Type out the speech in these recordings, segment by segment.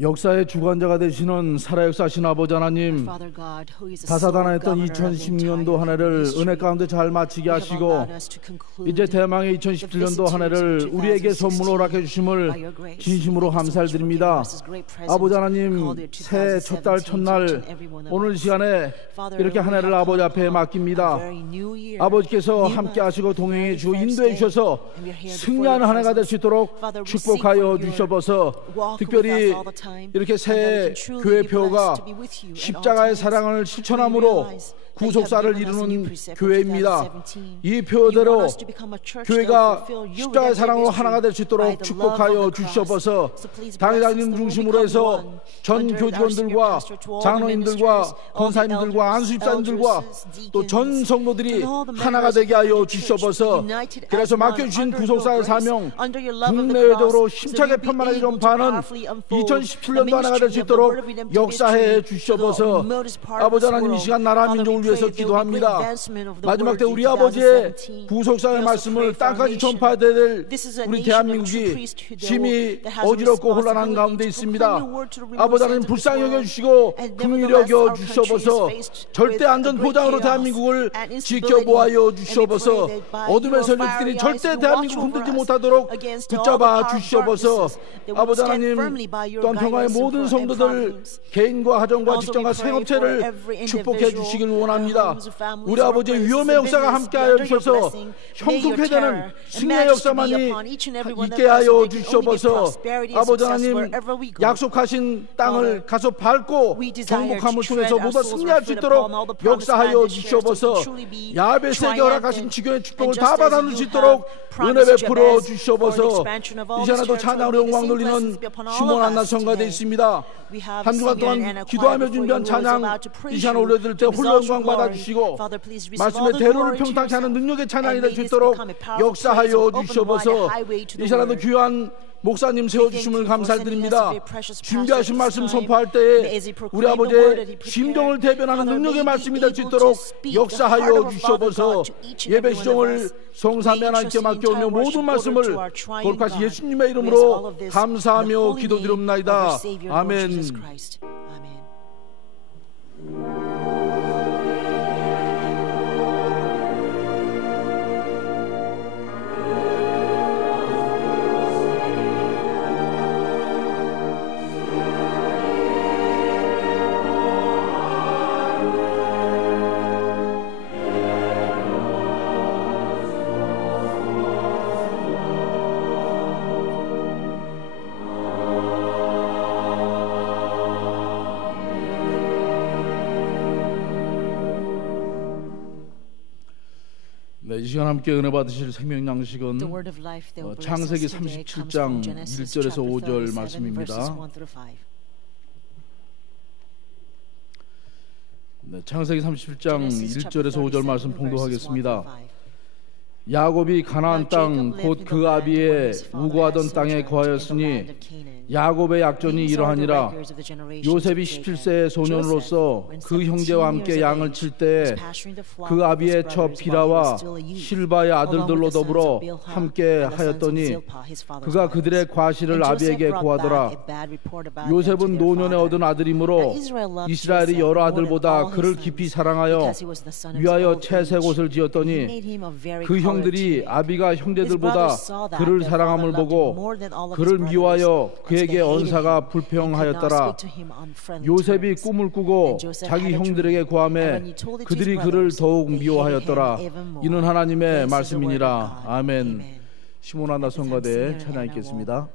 역사의 주관자가 되시는 살아역사하신 아버지 하나님, 다사다난했던 2010년도 한 해를 은혜 가운데 잘 마치게 하시고 이제 대망의 2017년도 한 해를 우리에게 선물로 허락해 주심을 진심으로 감사드립니다. 아버지 하나님, 새해 첫달 첫날 오늘 시간에 이렇게 한 해를 아버지 앞에 맡깁니다. 아버지께서 함께 하시고 동행해 주고 인도해 주셔서 승리하는 한 해가 될 수 있도록 축복하여 주셔서, 특별히 이렇게 새 교회 표가 십자가의 사랑을 실천함으로 구속사를 이루는 교회입니다. 이 표대로 교회가 십자가의 사랑으로 하나가 될 수 있도록 축복하여 주시옵소서. 당회장님 중심으로 해서 전 교직원들과 장로님들과 권사님들과 안수집사님들과 또 전 성도들이 하나가 되게 하여 주시옵소서. 그래서 맡겨주신 구속사의 사명 국내외적으로 힘차게 편만하게 전파하는 2017년도 하나가 될 수 있도록 역사해 주시옵소서. 아버지 하나님, 이 시간 나라 민족을 위해서 기도합니다. 마지막 때 우리 아버지의 구속사의 말씀을 땅까지 전파해야 될 우리 대한민국이 심히 어지럽고 혼란한 가운데 있습니다. 아버지 하나님, 불쌍히 여겨주시고 긍휼히 여겨주시옵소서. 절대 안전보장으로 대한민국을 지켜보아여 주시옵소서. 어둠의 세력들이 절대 대한민국 흔들지 못하도록 붙잡아 주시옵소서. 아버지 하나님, 또한 평화의 모든 성도들 개인과 가정과 직장과 생업체를 축복해 주시길 원합니다. 우리 아버지의 위험의 역사가 함께하여 주셔서 형통회되는 승리의 역사만이 있게 하여 주시옵소서. 아버지 하나님, 약속하신 땅을 가서 밟고 정복함을 통해서 모두 승리할 수 있도록 역사하여 주시옵소서. 야베스에게 허락하신 지교의 축복을 다 받아줄 수 있도록 은혜 베풀어 주시옵소서. 이 시간에도 찬양으로 영광 돌리는 시몬 안나 성가대 있습니다. 한 주간 동안 기도하며 준비한 찬양 이 시간 올려드릴 때 홀로 영광 받아주시고 말씀의 대로를 평탄케 하는 능력의 찬양이 될 수 있도록 역사하여 주시옵소서. 이 시간에도 귀한 목사님 세워주심을 감사드립니다. 준비하신 말씀 선포할 때에 우리 아버지의 심정을 대변하는 능력의 말씀이 될 수 있도록 역사하여 주시옵소서. 예배 시종을 성삼위 하나님께 맡겨오며 모든 말씀을 거룩하신 예수님의 이름으로 감사하며 기도드립나이다. 아멘. 이 시간 함께 은혜 받으실 생명 양식은 창세기 37장 1절에서 5절 말씀입니다. 창세기 37장 1절에서 5절 말씀 봉독하겠습니다. 야곱이 가나안 땅 곧 그 아비의 우거하던 땅에 거하였으니 야곱의 약전이 이러하니라. 요셉이 17세의 소년으로서 그 형제와 함께 양을 칠 때에 그 아비의 첩 비라와 실바의 아들들로 더불어 함께 하였더니 그가 그들의 과실을 아비에게 고하더라. 요셉은 노년에 얻은 아들이므로 이스라엘이 여러 아들보다 그를 깊이 사랑하여 위하여 채색 옷을 지었더니 그 형들이 아비가 형제들보다 그를 사랑함을 보고 그를 미워하여 그에게 언사가 불평하였더라. 요셉이 꿈을 꾸고 자기 형들에게 고하매 그들이 그를 더욱 미워하였더라. 이는 하나님의 말씀이니라. 아멘. 시몬 안나 성가대의 찬양 있겠습니다.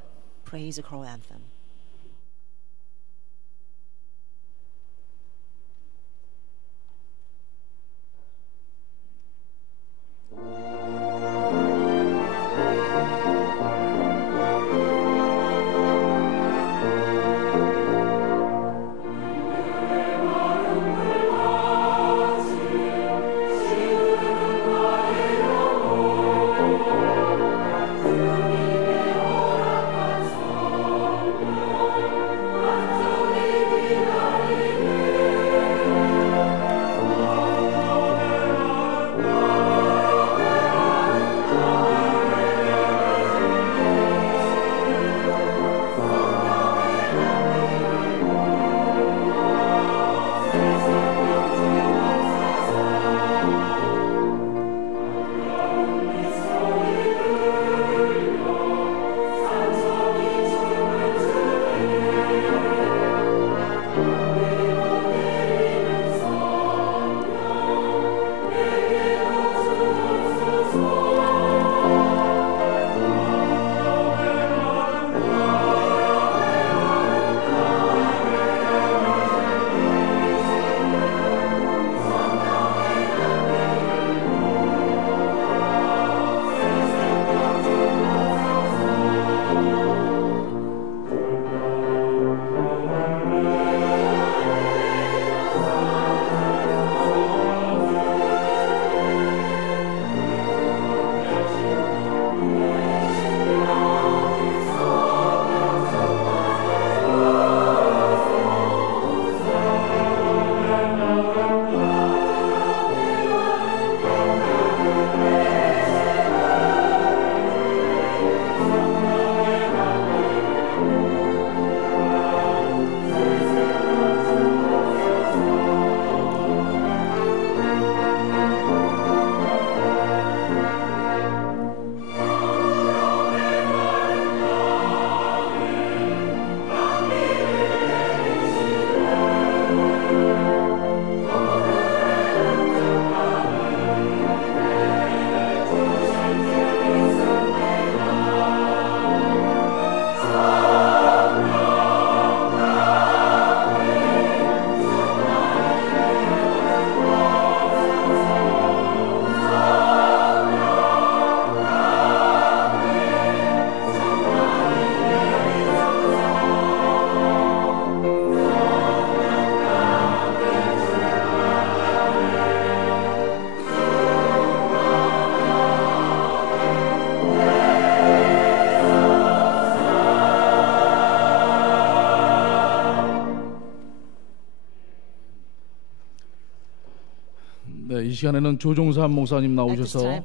네, 이 시간에는 조종삼 목사님 나오셔서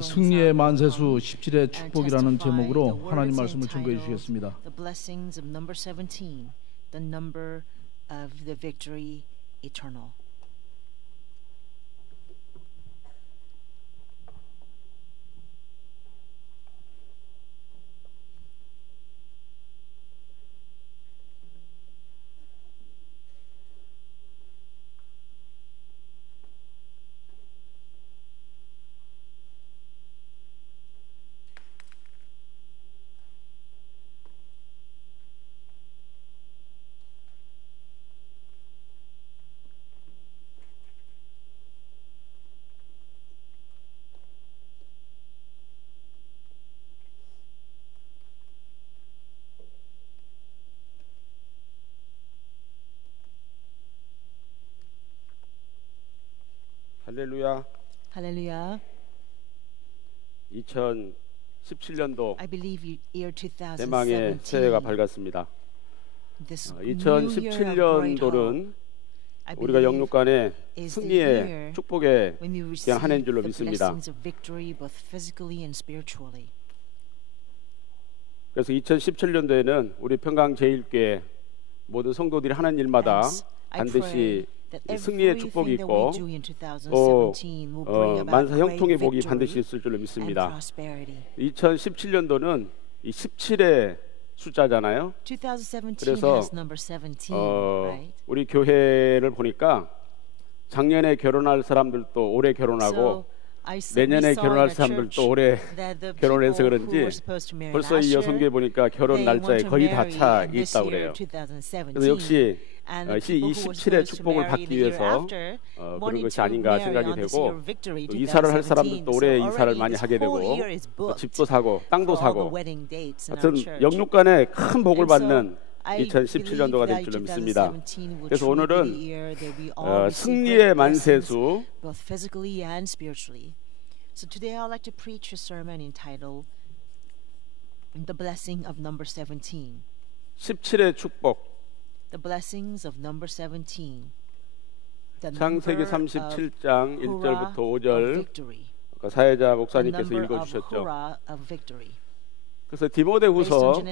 승리의 만세수 17의 축복이라는 제목으로 하나님 말씀을 증거해 주시겠습니다. The blessings of number 17, the number of the victory eternal. 할렐루야. 할렐루야. 2017년도 I believe year 2017. 대망의 새해가 밝았습니다. 2017년도는 우리가 영육간의 승리의 축복의 그냥 한 해인 줄로 믿습니다. 그래서 2017년도에는 우리 평강제일교회 모든 성도들이 하는 일마다 반드시 승리의 축복이 있고 또 만사 형통의 복이 반드시 있을 줄로 믿습니다. 2017년도는 이 17의 숫자잖아요. 그래서 우리 교회를 보니까 작년에 결혼할 사람들도 올해 결혼하고 내년에 결혼할 사람들도 올해 결혼해서 그런지 벌써 이 여성교회 보니까 결혼 날짜에 거의 다 차 있다고 그래요. 그래서 역시 이 17의 축복을 받기 위해서 그런 것이 아닌가 생각이 되고 또 이사를 할 사람들도 올해 이사를 많이 하게 되고 집도 사고 땅도 사고 하여튼 영육간에 큰 복을 받는 2017년도가 될 줄로 믿습니다. 그래서 오늘은 승리의 만세수 So today I'd like to preach a sermon entitled The Blessing of Number 17. 17의 축복. The blessings of number 17. 창세기 37장 1절부터 5절 사회자 목사님께서 읽어주셨죠. 그래서 디모데후서 3장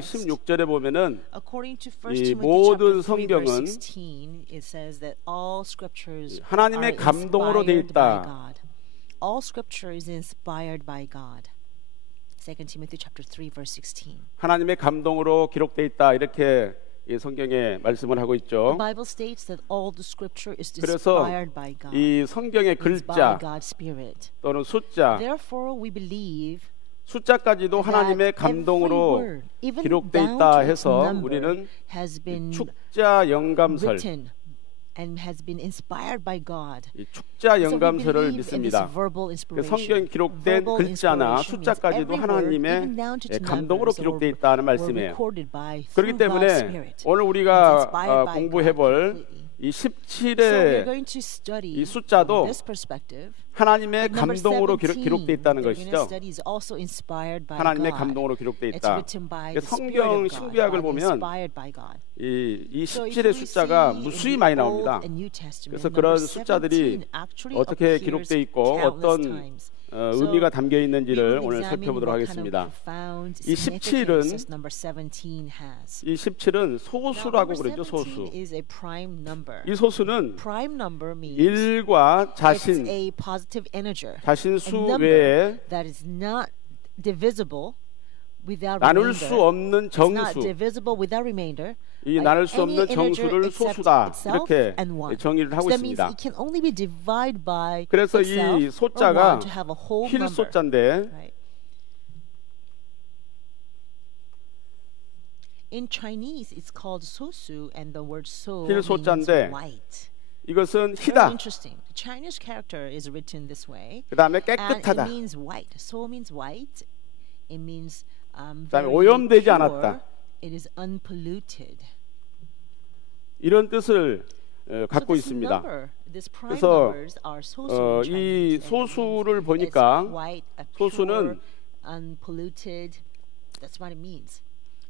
16절에 보면은 이 모든 성경은 하나님의 감동으로 되어 있다. All scripture is inspired by God. 2 Timothy chapter 3 verse 16. 하나님의 감동으로 기록되어 있다 이렇게 이 성경에 말씀을 하고 있죠. The Bible states that all the scripture is 그래서 inspired by God. 이 성경의 글자 또는 숫자, Therefore we believe 숫자까지도 하나님의 감동으로 기록되어 있다 해서 우리는 축자 영감설 and has been inspired by God. 이 축자 영감서를 믿습니다. 성경에 기록된 글자나 숫자까지도 하나님의 감동으로 기록되어 있다는 말씀이에요. 그렇기 때문에 오늘 우리가 공부해볼 이 17의 이 숫자도 하나님의 감동으로 기록되어 있다는 것이죠. 하나님의 감동으로 기록되어 있다. 성경 신구약을 보면 이 17의 숫자가 무수히 많이 나옵니다. 그래서 그런 숫자들이 어떻게 기록되어 있고 어떤 의미가 담겨 있는지를 오늘 살펴보도록 하겠습니다. 이 17은 소수라고 그러죠. 소수. 이 소수는 일과 자신 수 외에 나눌 수 없는 정수, 이 나눌 수 없는 정수를 소수다 이렇게 정의를 하고 있습니다. 그래서 이 소자가 힐 소자인데 In Chinese, it's called sosu, and the word so 힐 means 소자인데 white. 이것은 Very 희다. interesting. The Chinese character is written this way. 그 다음에 And it 깨끗하다. means white. So means white. It means 그다음에 very 오염되지 pure. 않았다. It is unpolluted. 이런 뜻을 So 갖고 this 있습니다. number, these prime 그래서 numbers are sosu in 이 Chinese, and it 소수를 means 보니까 it's white, pure, 소수는 unpolluted. That's what it means.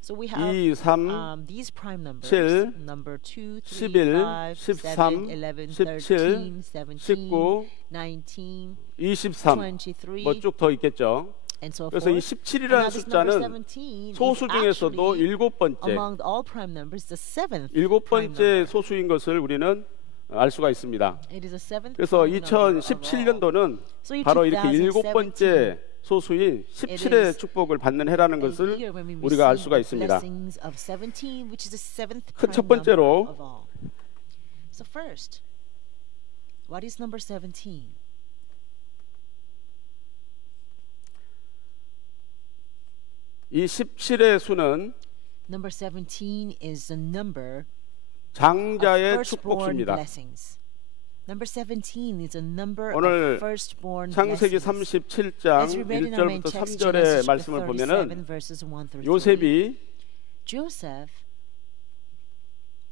2, 3, 7, 11, 13, 17, 19, 23, 뭐 쭉 더 있겠죠. 그래서 이 17이라는 숫자는 소수 중에서도 일곱 번째 소수인 것을 우리는 알 수가 있습니다. 그래서 2017년도는 바로 이렇게 일곱 번째 소수인 17의 축복을 받는 해라는 것을 우리가 알 수가 있습니다. 첫 번째로 이 17의 수는 장자의 축복수입니다. 오늘 창세기 37장 1절부터 3절의 말씀을 보면은 요셉이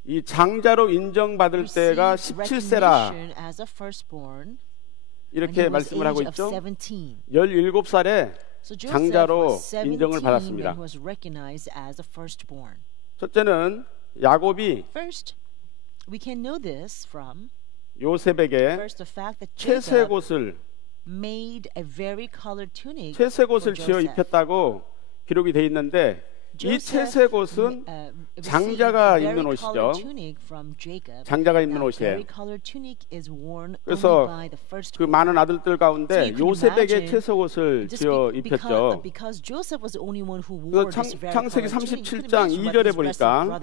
이 장자로 인정받을 때가 17세라 이렇게 말씀을 하고 있죠. 17살에 장자로 인정을 받았습니다. 첫째는 야곱이 요셉에게 채색옷을 지어 입혔다고 기록이 되어 있는데 이 채색옷은 장자가 입는 옷이죠. 장자가 입는 옷이에요. 그래서 그 많은 아들들 가운데 요셉에게 채색옷을 지어 입혔죠. 그래서 창세기 37장 2절에 보니까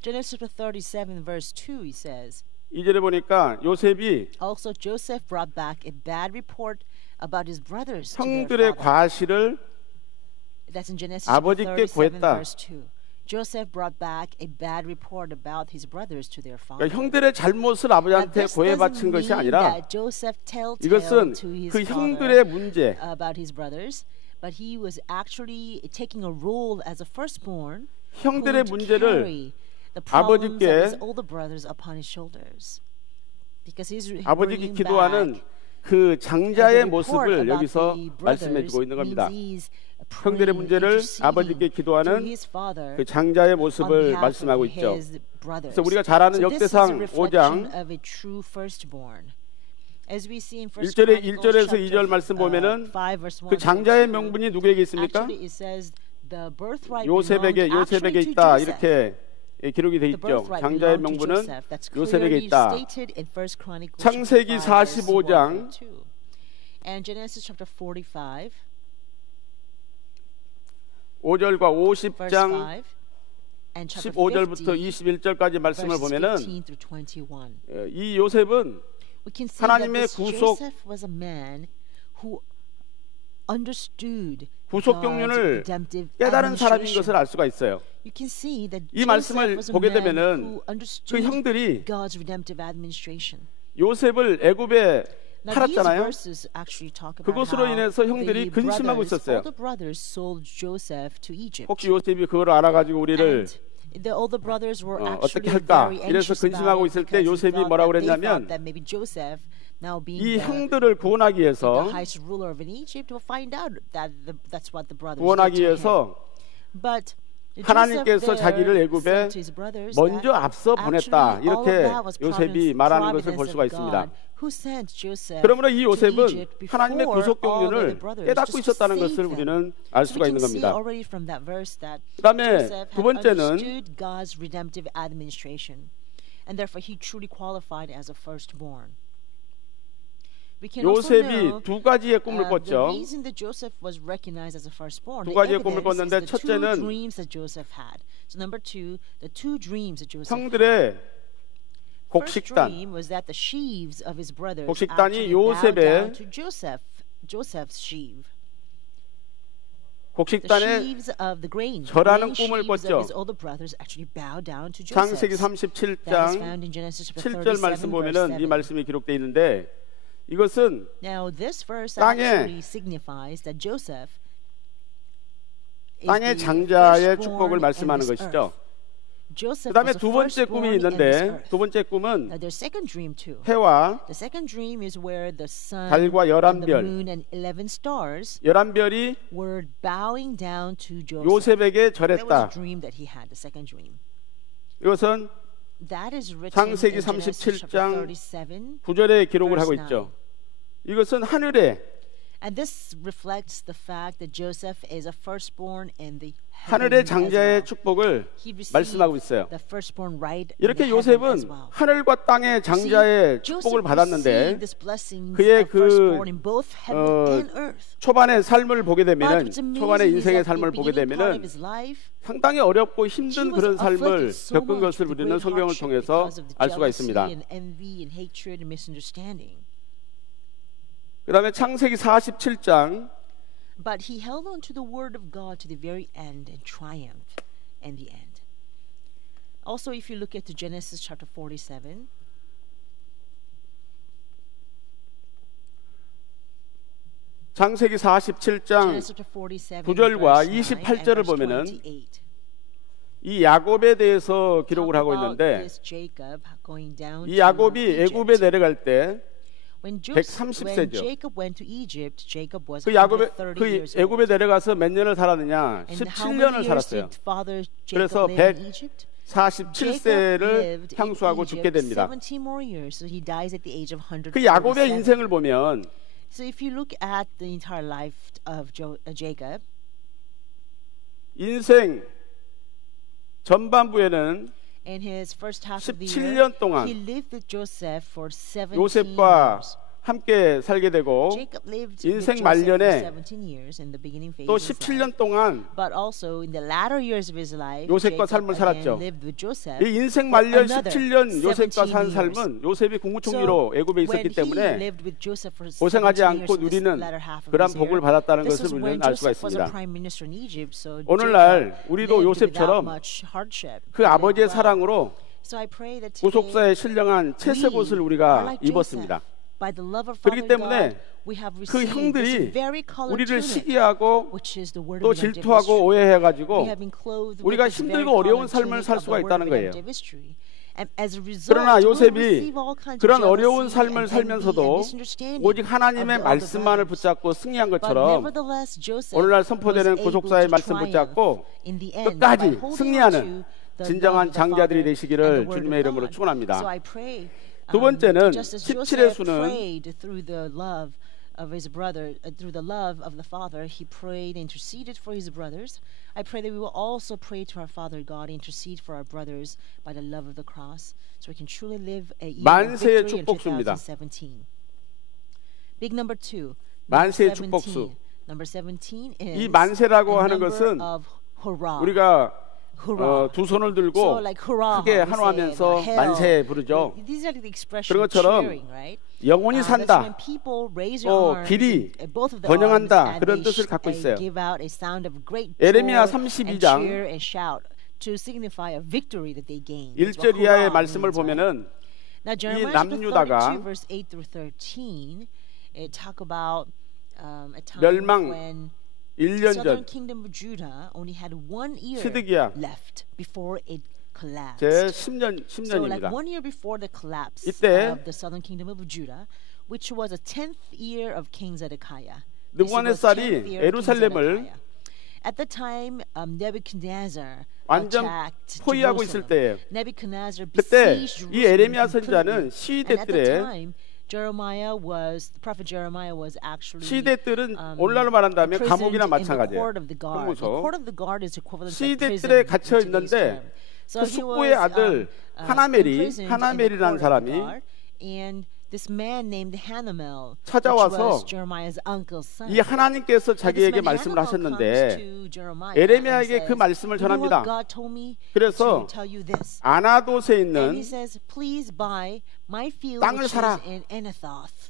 Genesis 37 verse 2 he says 2절에 보니까 요셉이 Also Joseph brought back a bad report about his brothers to their 형들의 father. 과실을 That's in Genesis 아버지께 37 고했다. verse 2. Joseph brought back a bad report about his brothers to their father. 그러니까 형들의 잘못을 아버지한테 고해바친 것이 아니라 이것은 그 형들의 문제 about his brothers, but he was actually taking a role as a firstborn. 형들의 문제를 아버지께 아버지께 기도하는 그 장자의 모습을 여기서 말씀해 주고 있는 겁니다. 형들의 문제를 아버지께 기도하는 그 장자의 모습을 말씀하고 있죠. 그래서 우리가 잘 아는 역대상 5장 1절에서 2절 말씀 보면은 그 장자의 명분이 누구에게 있습니까? 요셉에게 있다 이렇게 기록이 돼 있죠. 장자의 명분은 요셉에게 있다. 창세기 45장 5절과 50장 15절부터 21절까지 말씀을 보면은 이 요셉은 하나님의 구속 경륜을 깨달은 사람인 것을 알 수가 있어요. 이 말씀을 보게 되면은 그 형들이 요셉을 애굽에 팔았잖아요. 그것으로 인해서 형들이 근심하고 있었어요. 혹시 요셉이 그걸 알아가지고 우리를 어떻게 할까? 이래서 근심하고 있을 때 요셉이 뭐라고 그랬냐면 이 형들을 구원하기 위해서 하나님께서 자기를 애굽에 먼저 앞서 보냈다 이렇게 요셉이 말하는 것을 볼 수가 있습니다. 그러므로 이 요셉은 하나님의 구속 경륜을 깨닫고 있었다는 것을 우리는 알 수가 있는 겁니다. 그 다음에 두 번째는 요셉이 두 가지의 꿈을 꿨죠. 두 가지의 꿈을 꿨는데 첫째는 형들의 곡식단이 요셉의 곡식단에 절하는 꿈을 꿨죠. 창세기 37장 7절 말씀 보면은 이 말씀이 기록되어 있는데 이것은 땅의 장자의 축복을 말씀하는 것이죠. Joseph 그다음에 was 두 the 번째 firstborn 꿈이 in this 있는데 earth. 두 번째 꿈은 Now, there's second dream too. 해와 The second dream is where the sun 달과 and the 11별, moon and 11 stars 11별이 were bowing down to Joseph. 요셉에게 That was a 절했다. dream that he had, the second dream. 이것은 That is written 창세기 in Genesis 37장 chapter 37. 9절에 기록을 하고 verse 있죠. 이것은 하늘에 And this reflects the fact that Joseph is a firstborn in the 하늘의 heaven as 장자의 well. 축복을 He received 말씀하고 있어요. the firstborn right in 이렇게 the heaven as 요셉은 well. 하늘과 땅의 장자의 축복을 받았는데 그의 그의 초반의 삶을 보게 되면은 되면은 초반의 인생의 삶을 보게 되면은 상당히 어렵고 힘든 그런 삶을 겪은 것을 우리는 성경을 통해서 알 수가 있습니다. 그다음에 창세기 47장 But he held on to the word of God to the very end and triumphed in the end. Also, if you look at the Genesis chapter 47, 창세기 47장 Genesis chapter 47, 9절과 verse 9 and 28절을 verse 보면은 28. 이 야곱에 대해서 기록을 하고 Talk about 있는데 this Jacob going down 이 to 야곱이 Egypt. 애굽에 내려갈 때 When 130세죠. Jacob went to Egypt, Jacob was 그 야곱에 130 그 years 애굽에 old. 내려가서 몇 년을 살았느냐? And how 17년을 many years 살았어요. did father 그래서 Jacob live in Egypt? Jacob 47세를 lived in 향수하고 죽게 Egypt 됩니다. 17 more years, so he dies at the age of 147. 그 야곱의 인생을 보면 So if you look at the entire life of Jacob, 인생 전반부에는 in his first half of the 17년 year, 동안 he lived with Joseph for 17 요셉과 years. 함께 살게 되고 Jacob lived 인생 with Joseph for 말년에 17 years in the beginning phase 또 of his life. 17년 동안 But also in the latter years of his life, 요셉과 Jacob 삶을 살았죠. again lived with Joseph. 이 인생 말년 another 17년 요셉과 17 산 years. 삶은 요셉이 국무총리로 애굽에 있었기 when he 때문에 lived with Joseph for 고생하지 17 않고 years in this 누리는 latter half of 그러한 his 복을 year, 받았다는 this 것을 is when 우리는 알 수가 Joseph was a 있습니다. prime minister in Egypt, so 오늘날 Jacob 우리도 lived 요셉처럼 without much hardship. 그 He lived 아버지의 well. 사랑으로 So I pray that 구속사에 today 신령한 채색옷을 we are 우리가 like 입었습니다. Joseph. By the love of 그렇기 Father 때문에 God, we have 그 received 형들이 this very colored 우리를 tunic, 시기하고 which is the word 또 of redemptive 질투하고 history. 오해해가지고 We have been clothed with 우리가 this very 힘들고 어려운 colored 삶을 tunic 살 of the 수가 word 있다는 of 거예요. redemptive history. And as a result, 그러나 we will 요셉이 receive all kinds of 그런 jealousy 어려운 and 삶을 envy and 살면서도 misunderstanding 오직 하나님의 of the 말씀만을 brothers. 붙잡고 승리한 But 것처럼 nevertheless, Joseph 오늘날 was 선포되는 able 구속사의 to 말씀 triumph 붙잡고 in the end 끝까지 by holding 승리하는 on to the 진정한 love of the 장자들이 Father 되시기를 and the word 주님의 of 이름으로 God. 축원합니다. So I pray, 두 번째는 just as 17의 Joseph 수는 prayed through the love of his brother, through the love of the Father, he prayed, interceded for his brothers. I pray that we will also pray to our Father God, intercede for our brothers by the love of the cross, so we can truly live a year of 만세의 victory in 축복수입니다. 2017. Big number 2. 만세의 축복수. Number 17 is 이 만세라고 a 하는 number 것은 of hurrah. 우리가 hurrah. 두 손을 So 들고 like hurrah, 크게 how we say, 환호하면서 hell. 만세 부르죠. These are the expressions 그런 of 것처럼 cheering, right? 영혼이 That's 산다, when people raise 또 their arms, 길이 both of the 번영한다, arms, and 그런 they 뜻을 갖고 있어요. give out a sound of great 예레미야 joy and 32장 cheer and shout to signify a victory that they gain. 1절 이하의 말씀을 보면은 Now Jeremiah 남유다가 32 verse 8 through 13 it talk about a time 멸망 when 1년 southern 전 kingdom of Judah only had 1 year 시드기야 left before it collapsed. 제 So like 10년입니다. 1 year before the collapse 이때 of the southern kingdom of Judah, which was the 10th year of King Zedekiah. 느부갓네살이 예루살렘을 At the time, Nebuchadnezzar 완전 attacked 포위하고 있을 Jerusalem. 때예요. Nebuchadnezzar 그때 besieged 이 Jerusalem 에레미야 completely. 선지자는 And at the 시대들의 time, the prophet Jeremiah was actually 시대들은 오늘날로 말한다면 imprisoned 감옥이나 in the 마찬가지예요. court of the guard. The 형무소. court of the guard is equivalent to 시대들에 prison 갇혀 in today's 있는데 term. So 그 he 숙부의 was, 아들 하나멜이라는 사람이 and this man named Hanamel, 찾아와서 which was Jeremiah's uncle's son. 이 하나님께서 And this 자기에게 man 말씀을 Hanamel 하셨는데 comes to Jeremiah and 에레미야에게 그 says, 말씀을 "You know what 전합니다. God told me 그래서 to tell you this." 아나돗에 And 있는 he says, "Please buy my field 땅을 which 사라. is in Anathoth.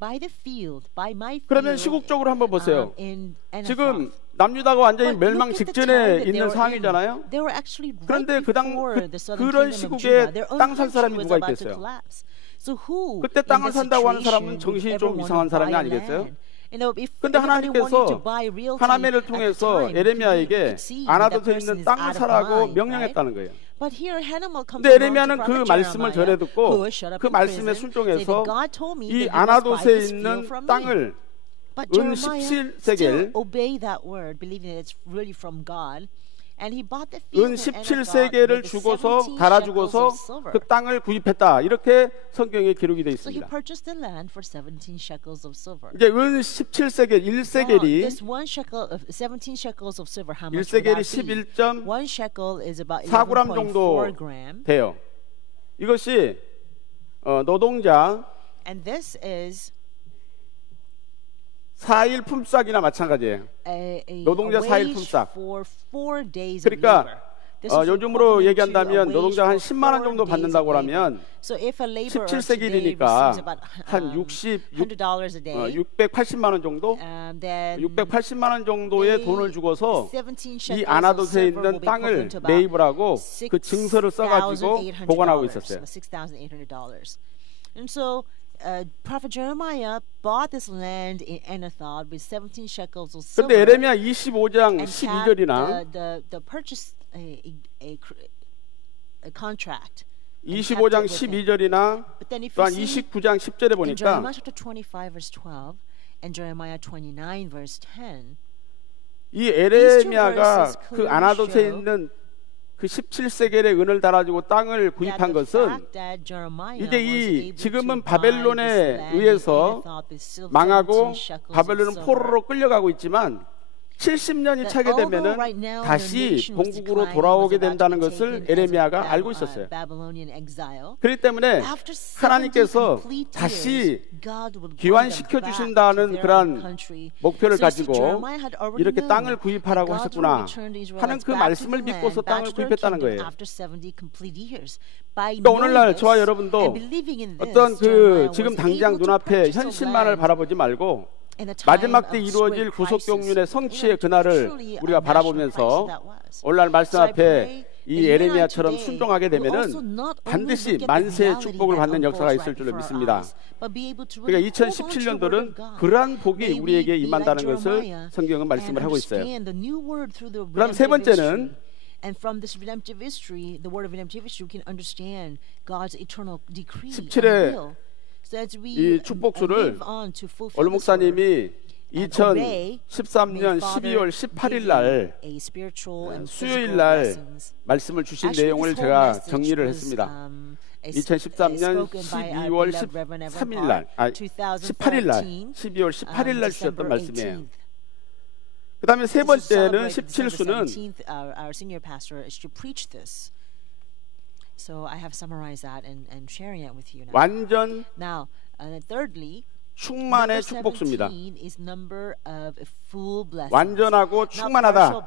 Buy the field, buy my 그러면 field 시국적으로 한번 보세요. in 지금 Anathoth." 남유다가 완전히 But 멸망 look at the 직전에 time that they 있는 were 상황이잖아요. in. They were actually right 그런데 before the southern 그런 kingdom of 시국에 Judah. Their own 땅 살 country 사람이 was 누가 about to 있겠어요? collapse. So who 그때 in 땅을 that 산다고 하는 situation 사람은 would 정신이 ever 좀 want 이상한 to buy 사람이 a 아니겠어요? land? 근데 하나님께서 하나님을 통해서 에레미야에게 아나도스에 있는 땅을 사라고 명령했다는 거예요. 근데 에레미야는 그 말씀을 전해 듣고 그 말씀에 순종해서 이 아나도스에 있는 땅을 은 17세겔 은 17세겔을 주고서 달아주고서 그 땅을 구입했다. 이렇게 성경에 기록이 되어 있습니다. 이제 은 17세겔 1세겔이 1세겔이 11.4g 정도 돼요. 이것이 노동자 4일 품삯이나 마찬가지예요. 노동자 4일 품삯. 그러니까 요즘으로 얘기한다면 노동자 한 10만 원 정도 받는다고 하면 17세겔이니까 한 680만 원 정도? 680만 원 정도의 돈을 주고서 이 아나도스에 있는 땅을 매입을 하고 그 증서를 써가지고 보관하고 있었어요. Prophet Jeremiah bought this land in Anathoth with 17 shekels of silver. 근데 에레미야 25장 12절이나 the purchase a contract. 25장 12절이나 또한 29장 10절에 보니까 Jeremiah chapter 25 verse 12 and Jeremiah 29 verse 10. 이 에레미야가 그 아나도스에 있는 그 17세겔의 은을 달아주고 땅을 구입한 것은 이제 이 지금은 바벨론에 의해서 망하고 바벨론은 포로로 끌려가고 있지만 70년이 차게 되면은 다시 본국으로 돌아오게 된다는 것을 에레미야가 알고 있었어요. 그렇기 때문에 하나님께서 다시 귀환시켜 주신다는 그런 목표를 가지고 이렇게 땅을 구입하라고 하셨구나 하는 그 말씀을 믿고서 땅을 구입했다는 거예요. 그러니까 오늘날 저와 여러분도 어떤 그 지금 당장 눈앞에 현실만을 바라보지 말고 마지막 때 이루어질 구속경륜의 성취의 그날을 우리가 바라보면서 오늘날 말씀 앞에 이 에레미야처럼 순종하게 되면은 반드시 만세의 축복을 받는 역사가 있을 줄로 믿습니다. 그러니까 2017년도는 그러한 복이 우리에게 임한다는 것을 성경은 말씀을 하고 있어요. 그럼 세 번째는 And from this redemptive history, the word of redemptive history, we can understand God's eternal decree. 17회 이 축복수를 올 목사님이 2013년 12월 18일 날 수요일 날 말씀을 주신 내용을 제가 정리를 했습니다. 2013년 12월 13일 날, 18일 날, 12월 18일 날 주셨던 말씀이에요. 그 다음에 세 번째는 17수는 So I have summarized that and sharing it with you now. 완전 Now, thirdly, 충만의 축복수입니다. is number of full blessings. 완전하고 충만하다.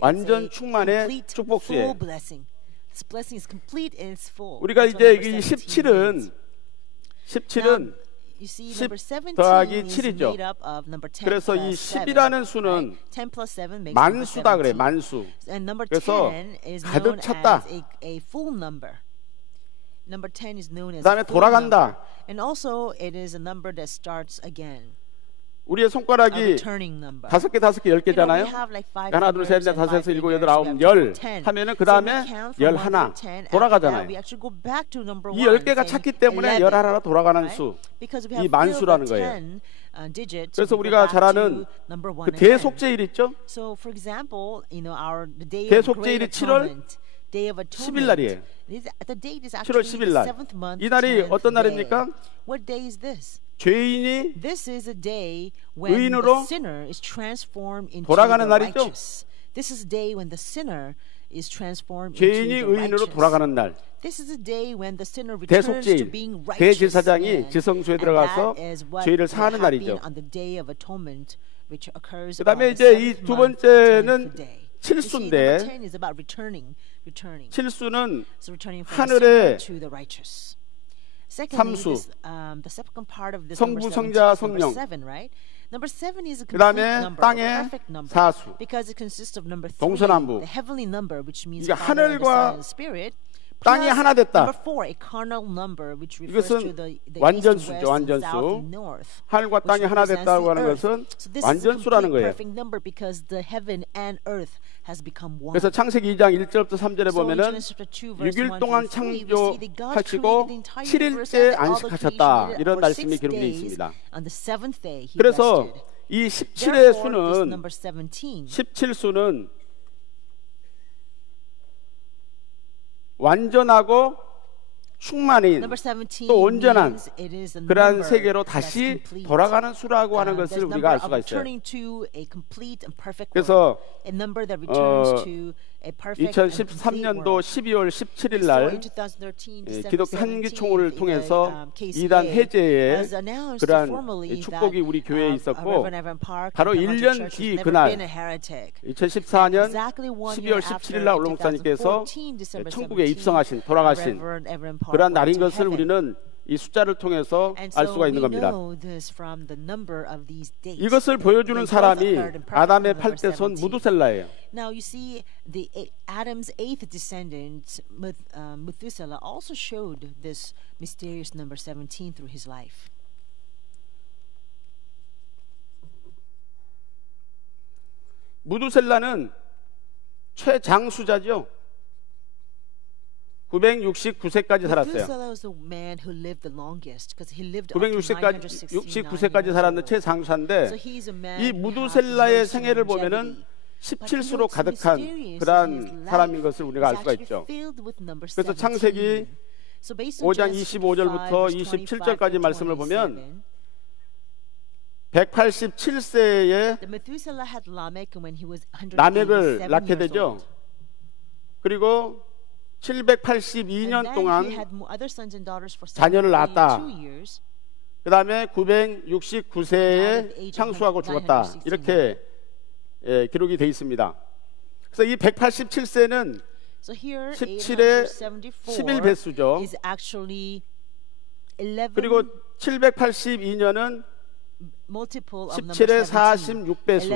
완전 충만의 full 축복수예요. blessing. This blessing is complete and it's full. 우리가 이제 이 17은 10 더하기 7이죠. 그래서 이 10이라는 수는 만수다 그래, 만수. 그래서 가득 찼다. 그 다음에 돌아간다. 우리의 손가락이 5개, 5개, 10개잖아요. 하나, 둘, 셋, 넷, 다섯, 여섯, 일곱, 여덟, 아홉, 열 하면은 그 다음에 11 돌아가잖아요. 이 10개가 찼기 때문에 11 돌아가는 수, 이 만수라는 거예요. 그래서 우리가 잘 아는 그 대속제일 있죠? 대속제일이 7월 10일 날이에요. 7월 10일 날. 이 날이 어떤 날입니까? 죄인이 의인으로 돌아가는 날이죠. 죄인이 의인으로 돌아가는 날. 대속죄일, 대제사장이 지성소에 들어가서 죄를 사하는 날이죠. 그 다음에 이제 이 두 번째는 칠수인데, 칠수는 하늘의 삼수, 성부, 성자, 성령. 그 다음에 땅의 사수, 동서남부. 그러니까 하늘과 땅이 하나 됐다. Number 4, a carnal number, which refers 이것은 to the 완전수죠, east and west, 완전수. south and north. 하늘과 땅이 하나 됐다고 하는 것은 완전수라는 거예요. Perfect number because the heaven and earth has become one. 그래서 창세기 2장 1절부터 3절에 보면은 6일 동안 창조하시고 7일째 안식하셨다. 이런 말씀이 기록되어 있습니다. 그래서 이 17의 수는 17수는 완전하고 충만인 또 온전한 그러한 세계로 다시 돌아가는 수라고 하는 것을 우리가 알 수가 있어요. 그래서 2013년도 12월 17일 날 기독교 한기총회를 통해서 이단 해제의 그러한 축복이 우리 교회에 있었고 바로 1년 뒤 그날 2014년 12월 17일 날 올로 목사님께서 천국에 입성하신 돌아가신 그러한 날인 것을 우리는 이 숫자를 통해서 알 수가 있는 겁니다. 이것을 보여주는 사람이 아담의 8대 손 무두셀라예요. Now you see the Adam's eighth descendant Methuselah also showed this mysterious number 17 through his life. 무두셀라는 최장수자죠. 969세까지 살았어요. 969세까지 살았는 최장수인데 이 무두셀라의 생애를 보면은 17수로 가득한 그러한 사람인 것을 우리가 알 수가 있죠. 그래서 창세기 5장 25절부터 27절까지 말씀을 보면 187세에 라멕을 낳게 되죠. 그리고 782년 동안 자녀를 낳았다. 그 다음에 969세에 창수하고 죽었다. 이렇게 기록이 되어 있습니다. 그래서 이 187세는 17의 11배수죠. 그리고 782년은 17의 46배수.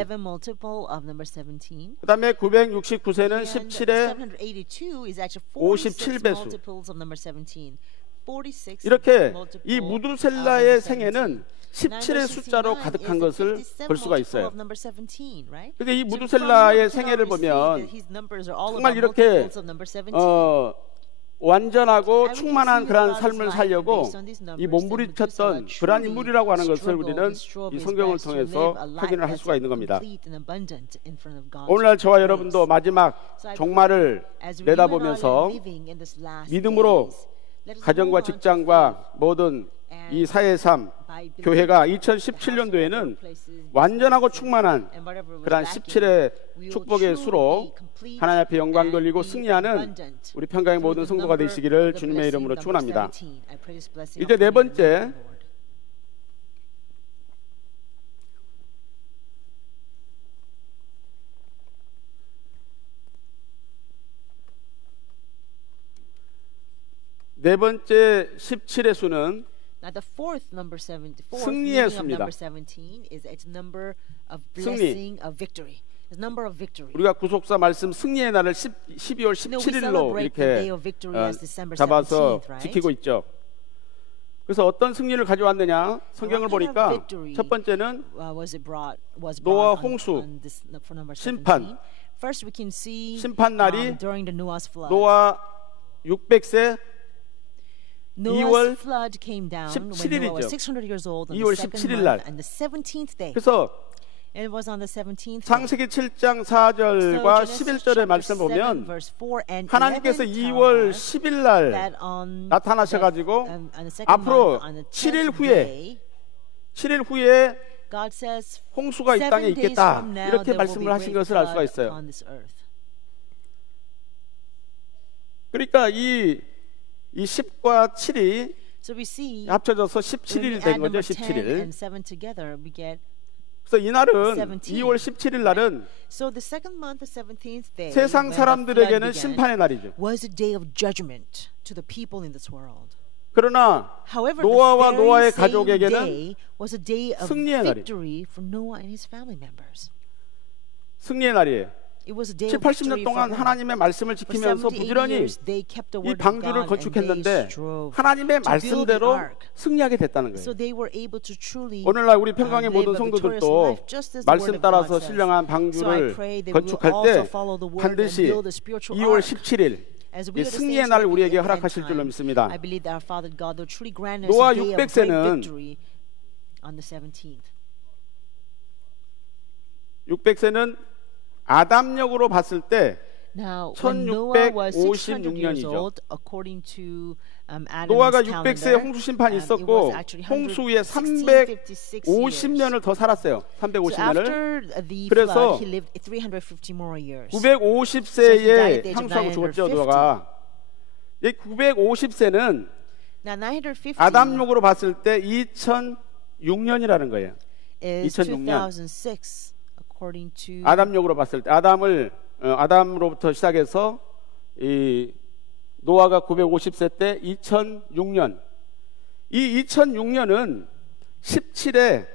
그 다음에 969세는 17의 57배수. 이렇게 이 무두셀라의 생애는 17의 숫자로 가득한 것을 볼 수가 있어요. 근데 이 무두셀라의 생애를 보면 정말 이렇게 완전하고 충만한 그러한 삶을 살려고 이 몸부림쳤던 그러한 인물이라고 하는 것을 우리는 이 성경을 통해서 확인을 할 수가 있는 겁니다. 오늘날 저와 여러분도 마지막 종말을 내다보면서 믿음으로 가정과 직장과 모든 이 사회의 삶, 교회가 2017년도에는 완전하고 충만한 그러한 17의 축복의 수로 하나님 앞에 영광 돌리고 승리하는 우리 평강의 모든 성도가 되시기를 주님의 이름으로 축원합니다. 이제 네 번째, 네 번째 17의 수는 승리의 수입니다. 승리. 우리가 구속사 말씀 승리의 날을 12월 17일로 이렇게 잡아서 지키고 있죠. 그래서 어떤 승리를 가져왔느냐? 성경을 보니까 첫 번째는 노아 홍수, 심판. 심판 날이 노아 600세 2월 17일이죠. 2월 17일 날. 그래서 창세기 7장 4절과 11절의 말씀을 보면 하나님께서 2월 10일 날 나타나셔가지고 앞으로 7일 후에 홍수가 이 땅에 있겠다 이렇게 말씀을 하신 것을 알 수가 있어요. 그러니까 이 10과 7이 합쳐져서 17일이 된 거죠. 17일. 그래서 이날은 2월 17일 날은 세상 사람들에게는 심판의 날이죠. 그러나 노아와 노아의 가족에게는 승리의 날이에요. 승리의 날이에요. 7, 80년 동안 하나님의 말씀을 지키면서 부지런히 이 방주를 건축했는데 하나님의 말씀대로 승리하게 됐다는 거예요. 오늘날 우리 평강의 모든 성도들도 말씀 따라서 신령한 방주를 건축할 때 반드시 2월 17일 이 승리의 날 우리에게 허락하실 줄로 믿습니다. 노아 600세는 600세는 아담력으로 봤을 때 1656년이죠. 노아가 600세에 홍수 심판이 있었고 홍수 후에 350년을 더 살았어요. 350년을. 그래서 950세에 향수하고 죽었죠. 노아가. 이 950세는 아담력으로 봤을 때 2006년이라는 거예요. 2006년. 아담력으로 봤을 때 아담으로부터 시작해서 이 노아가 950세 때 2006년. 이 2006년은 17에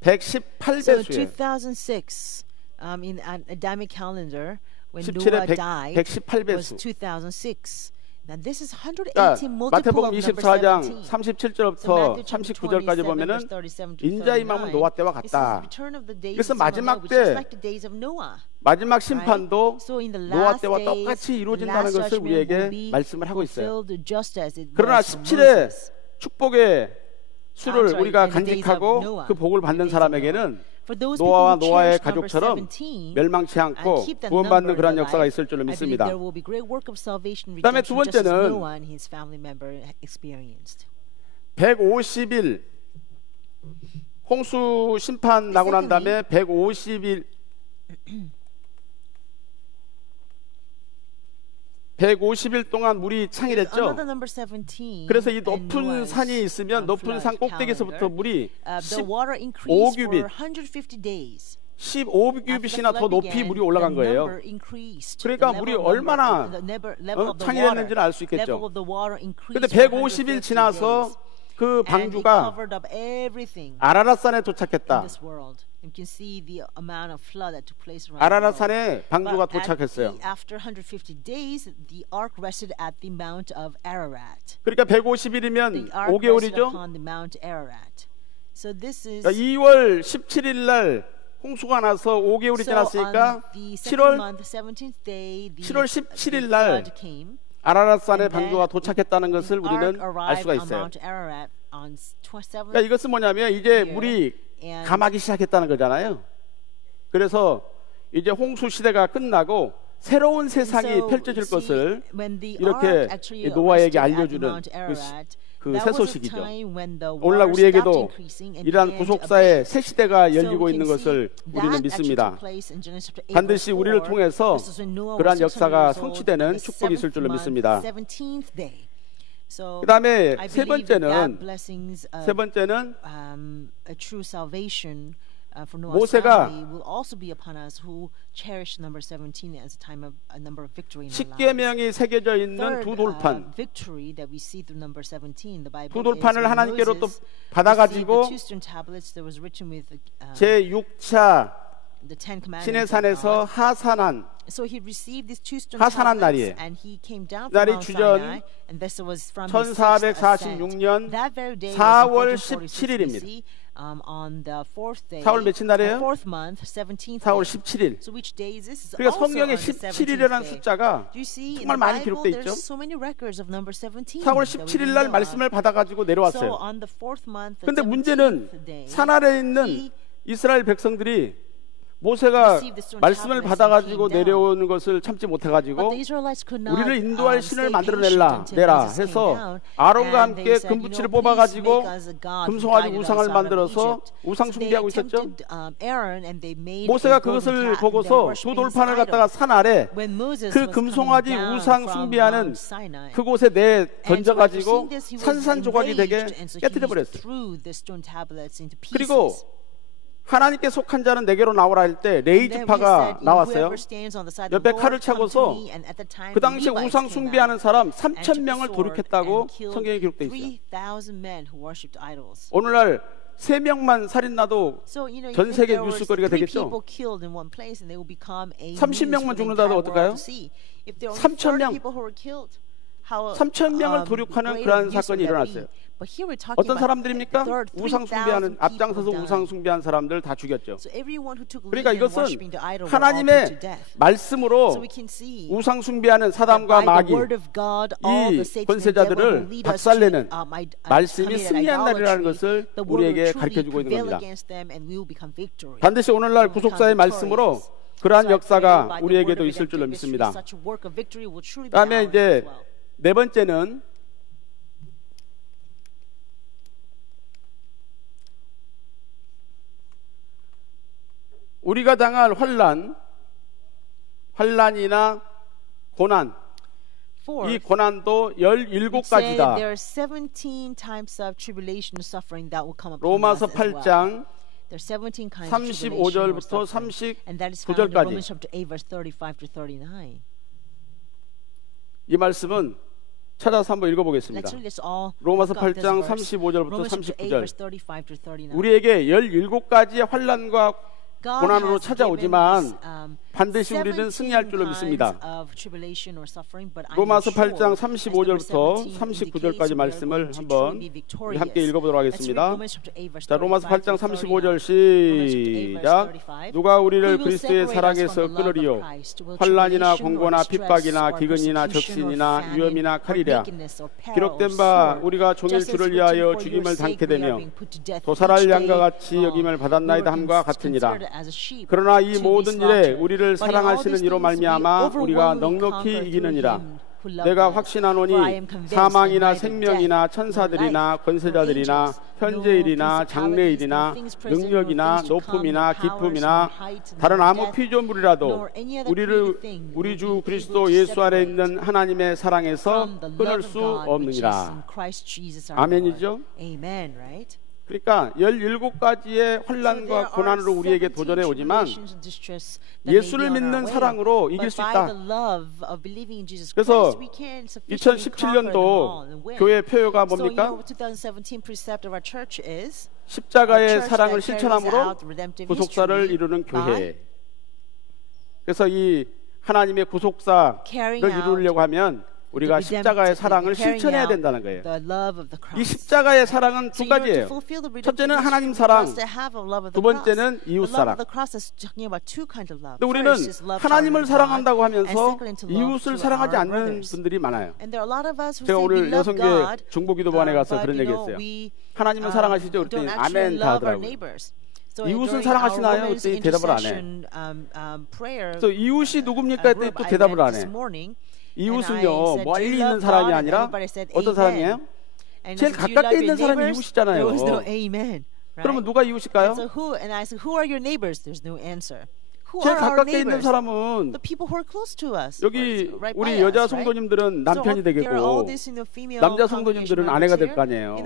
118배수예요. 2006 in Adamic calendar when 17에 Noah died was 118배수. 2006. Now this is 118 그러니까 multiple 마태복음 of number 24장 17. 37절부터 39절까지 보면은 인자의 마음은 노아 때와 같다. 그래서 마지막 때 마지막 심판도 노아 때와 똑같이 이루어진다는 것을 우리에게 말씀을 하고 있어요. 그러나 17의 축복의 수를 우리가 간직하고 그 복을 받는 사람에게는 노아와 노아의 가족처럼 멸망치 않고 구원받는 그런 역사가 있을 줄로 믿습니다. 그 다음에 두 번째는 150일 홍수 심판 나고 난 다음에 150일 150일 동안 물이 창일했죠. 그래서 이 높은 산이 있으면 높은 산 꼭대기에서부터 물이 15규빗 15규빗이나 더 높이 물이 올라간 거예요. 그러니까 물이 얼마나 창일했는지는 알 수 있겠죠. 그런데 150일 지나서 그 방주가 아라랏산에 도착했다. 아라랏산에 방주가 도착했어요. 그러니까 150일이면 5개월이죠. 그러니까 2월 17일 날 홍수가 나서 5개월이 지났으니까 7월 17일 날 아라랏산에 방주가 도착했다는 것을 우리는 알 수가 있어요. 그러니까 이것은 뭐냐면 이제 물이 감하기 시작했다는 거잖아요. 그래서 이제 홍수 시대가 끝나고 새로운 세상이 펼쳐질 것을 이렇게 노아에게 알려주는 그 새 소식이죠. 오늘날 우리에게도 이러한 구속사의 새 시대가 열리고 있는 것을 우리는 믿습니다. 반드시 우리를 통해서 그러한 역사가 성취되는 축복이 있을 줄로 믿습니다. 그 다음에 세 번째는 모세가 십계명이 새겨져 있는 두 돌판, 두 돌판을 하나님께로 또 받아가지고 제6차 시내산에서 하산한 날이에요. 날이 주전 1446년 4월 17일입니다. 4월 며칠 날이에요? 4월 17일. 그러니까 성경에 17일이라는 숫자가 정말 많이 기록되어 있죠. 4월 17일 날 말씀을 받아가지고 내려왔어요. 그런데 문제는 산 아래에 있는 이스라엘 백성들이 모세가 말씀을 받아가지고 내려오는 것을 참지 못해가지고 우리를 인도할 신을 만들어내라 해서 아론과 함께 금붙이를 뽑아가지고 금송아지 우상을 만들어서 우상 숭배하고 있었죠. 모세가 그것을 보고서 두 돌판을 갖다가 산 아래 그 금송아지 우상 숭배하는 그곳에 내 던져가지고 산산조각이 되게 깨뜨려버렸어요. 그리고 하나님께 속한 자는 내게로 나오라 할 때 레위 지파가 나왔어요. 옆에 칼을 차고서 그 당시에 우상 숭배하는 사람 3,000명을 도륙했다고 성경에 기록되어 있어요. 오늘날 3명만 살인 나도 전 세계 뉴스거리가 되겠죠. 30명만 죽는다도 어떨까요? 3,000명 3,000명을 도륙하는 그러한 사건이 일어났어요. 어떤 사람들입니까? 우상 숭배하는, 앞장서서 우상 숭배한 사람들 다 죽였죠. 그러니까 이것은 하나님의 말씀으로 우상 숭배하는 사단과 마귀, 이 권세자들을 박살내는 말씀이 승리한 날이라는 것을 우리에게 가르쳐주고 있는 겁니다. 반드시 오늘날 구속사의 말씀으로 그러한 역사가 우리에게도 있을 줄로 믿습니다. 그다음에 이제 네 번째는 우리가 당할 환난이나 고난, 이 고난도 17가지다. 로마서 8장 35절부터 39절까지. 이 말씀은 찾아서 한번 읽어보겠습니다. 로마서 8장 35절부터 39절. 우리에게 17가지의 환난과 고난으로 찾아오지만 반드시 우리는 승리할 줄로 믿습니다. 로마서 8장 35절부터 39절까지 말씀을 한번 함께 읽어보도록 하겠습니다. 자, 로마서 8장 35절 시작. 누가 우리를 그리스도의 사랑에서 끊으리요? 환난이나 공고나 핍박이나 기근이나 적신이나 위험이나 칼이랴. 기록된 바 우리가 종일 주를 위하여 죽임을 당케 되며 도살할 양과 같이 여김을 받았나이다 함과 같으니라. 그러나 이 모든 일에 우리를 사랑하시는 이로 말미암아 우리가 넉넉히 이기느니라. 내가 확신하노니 사망이나 생명이나 천사들이나 권세자들이나 현재일이나 장래일이나 능력이나 높음이나 기쁨이나 다른 아무 피조물이라도 우리를 우리 주 그리스도 예수 안에 있는 하나님의 사랑에서 끊을 수 없느니라. 아멘이죠? 그러니까 17가지의 환난과 고난으로 우리에게 도전해 오지만 예수를 믿는 사랑으로 이길 수 있다. 그래서 2017년도 교회 표어가 뭡니까? 십자가의 사랑을 실천함으로 구속사를 이루는 교회. 그래서 이 하나님의 구속사를 이루려고 하면 우리가 십자가의 사랑을 실천해야 된다는 거예요. 이 십자가의 사랑은 두 가지예요. 첫째는 하나님 사랑, 두 번째는 이웃 사랑. 근데 우리는 하나님을 사랑한다고 하면서 이웃을 사랑하지 않는 분들이 많아요. 제가 오늘 여성교회 중보기도반에 가서 그런 얘기했어요. 하나님은 사랑하시죠? 그랬더니 아멘 다 하더라고요. 이웃은 사랑하시나요? 그랬더니 대답을 안 해. 그래서 이웃이 누굽니까? 했더니 또 대답을 안 해. 이웃은요 멀리 있는 사람이 아니라 어떤 사람이에요? 제일 가깝게 있는 사람이 이웃이잖아요. 그러면 누가 이웃일까요? 제일 가깝게 있는 사람은 여기 우리 여자 성도님들은 남편이 되겠고 남자 성도님들은 아내가 될 거 아니에요.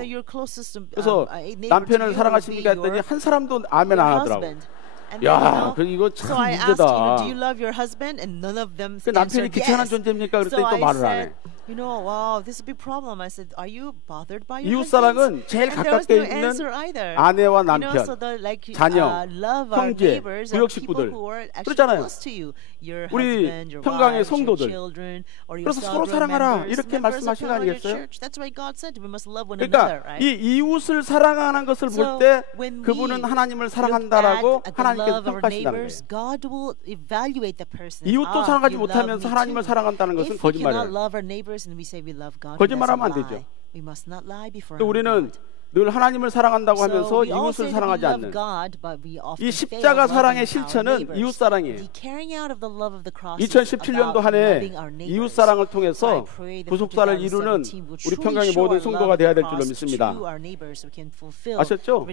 그래서 남편을 사랑하십니까 했더니 한 사람도 아멘 안 하더라고. 야, 그 이거 참 문제다. 그 남편이 귀찮은 존재입니까? 그랬더니 또 말을 안 해. 이웃 사랑은 제일 가깝게 있는 아내와 남편, 자녀, 형제, 구역 식구들 그렇잖아요. 우리 평강의 성도들. 그래서 서로 사랑하라 이렇게 말씀하신 거 아니겠어요? 그러니까 이 이웃을 사랑하는 것을 볼 때 그분은 하나님을 사랑한다라고 하나님께서 평가하신다는 거예요. 이웃도 사랑하지 못하면서 하나님을 사랑한다는 것은 거짓말이에요. 거짓말하면 안 되죠. 또 우리는 늘 하나님을 사랑한다고 하면서 이웃을 사랑하지 않는 이 십자가 사랑의 실천은 이웃 사랑이에요. 2017년도 한 해 이웃 사랑을 통해서 구속사를 이루는 우리 평강의 모든 성도가 되어야 될 줄로 믿습니다. 아셨죠?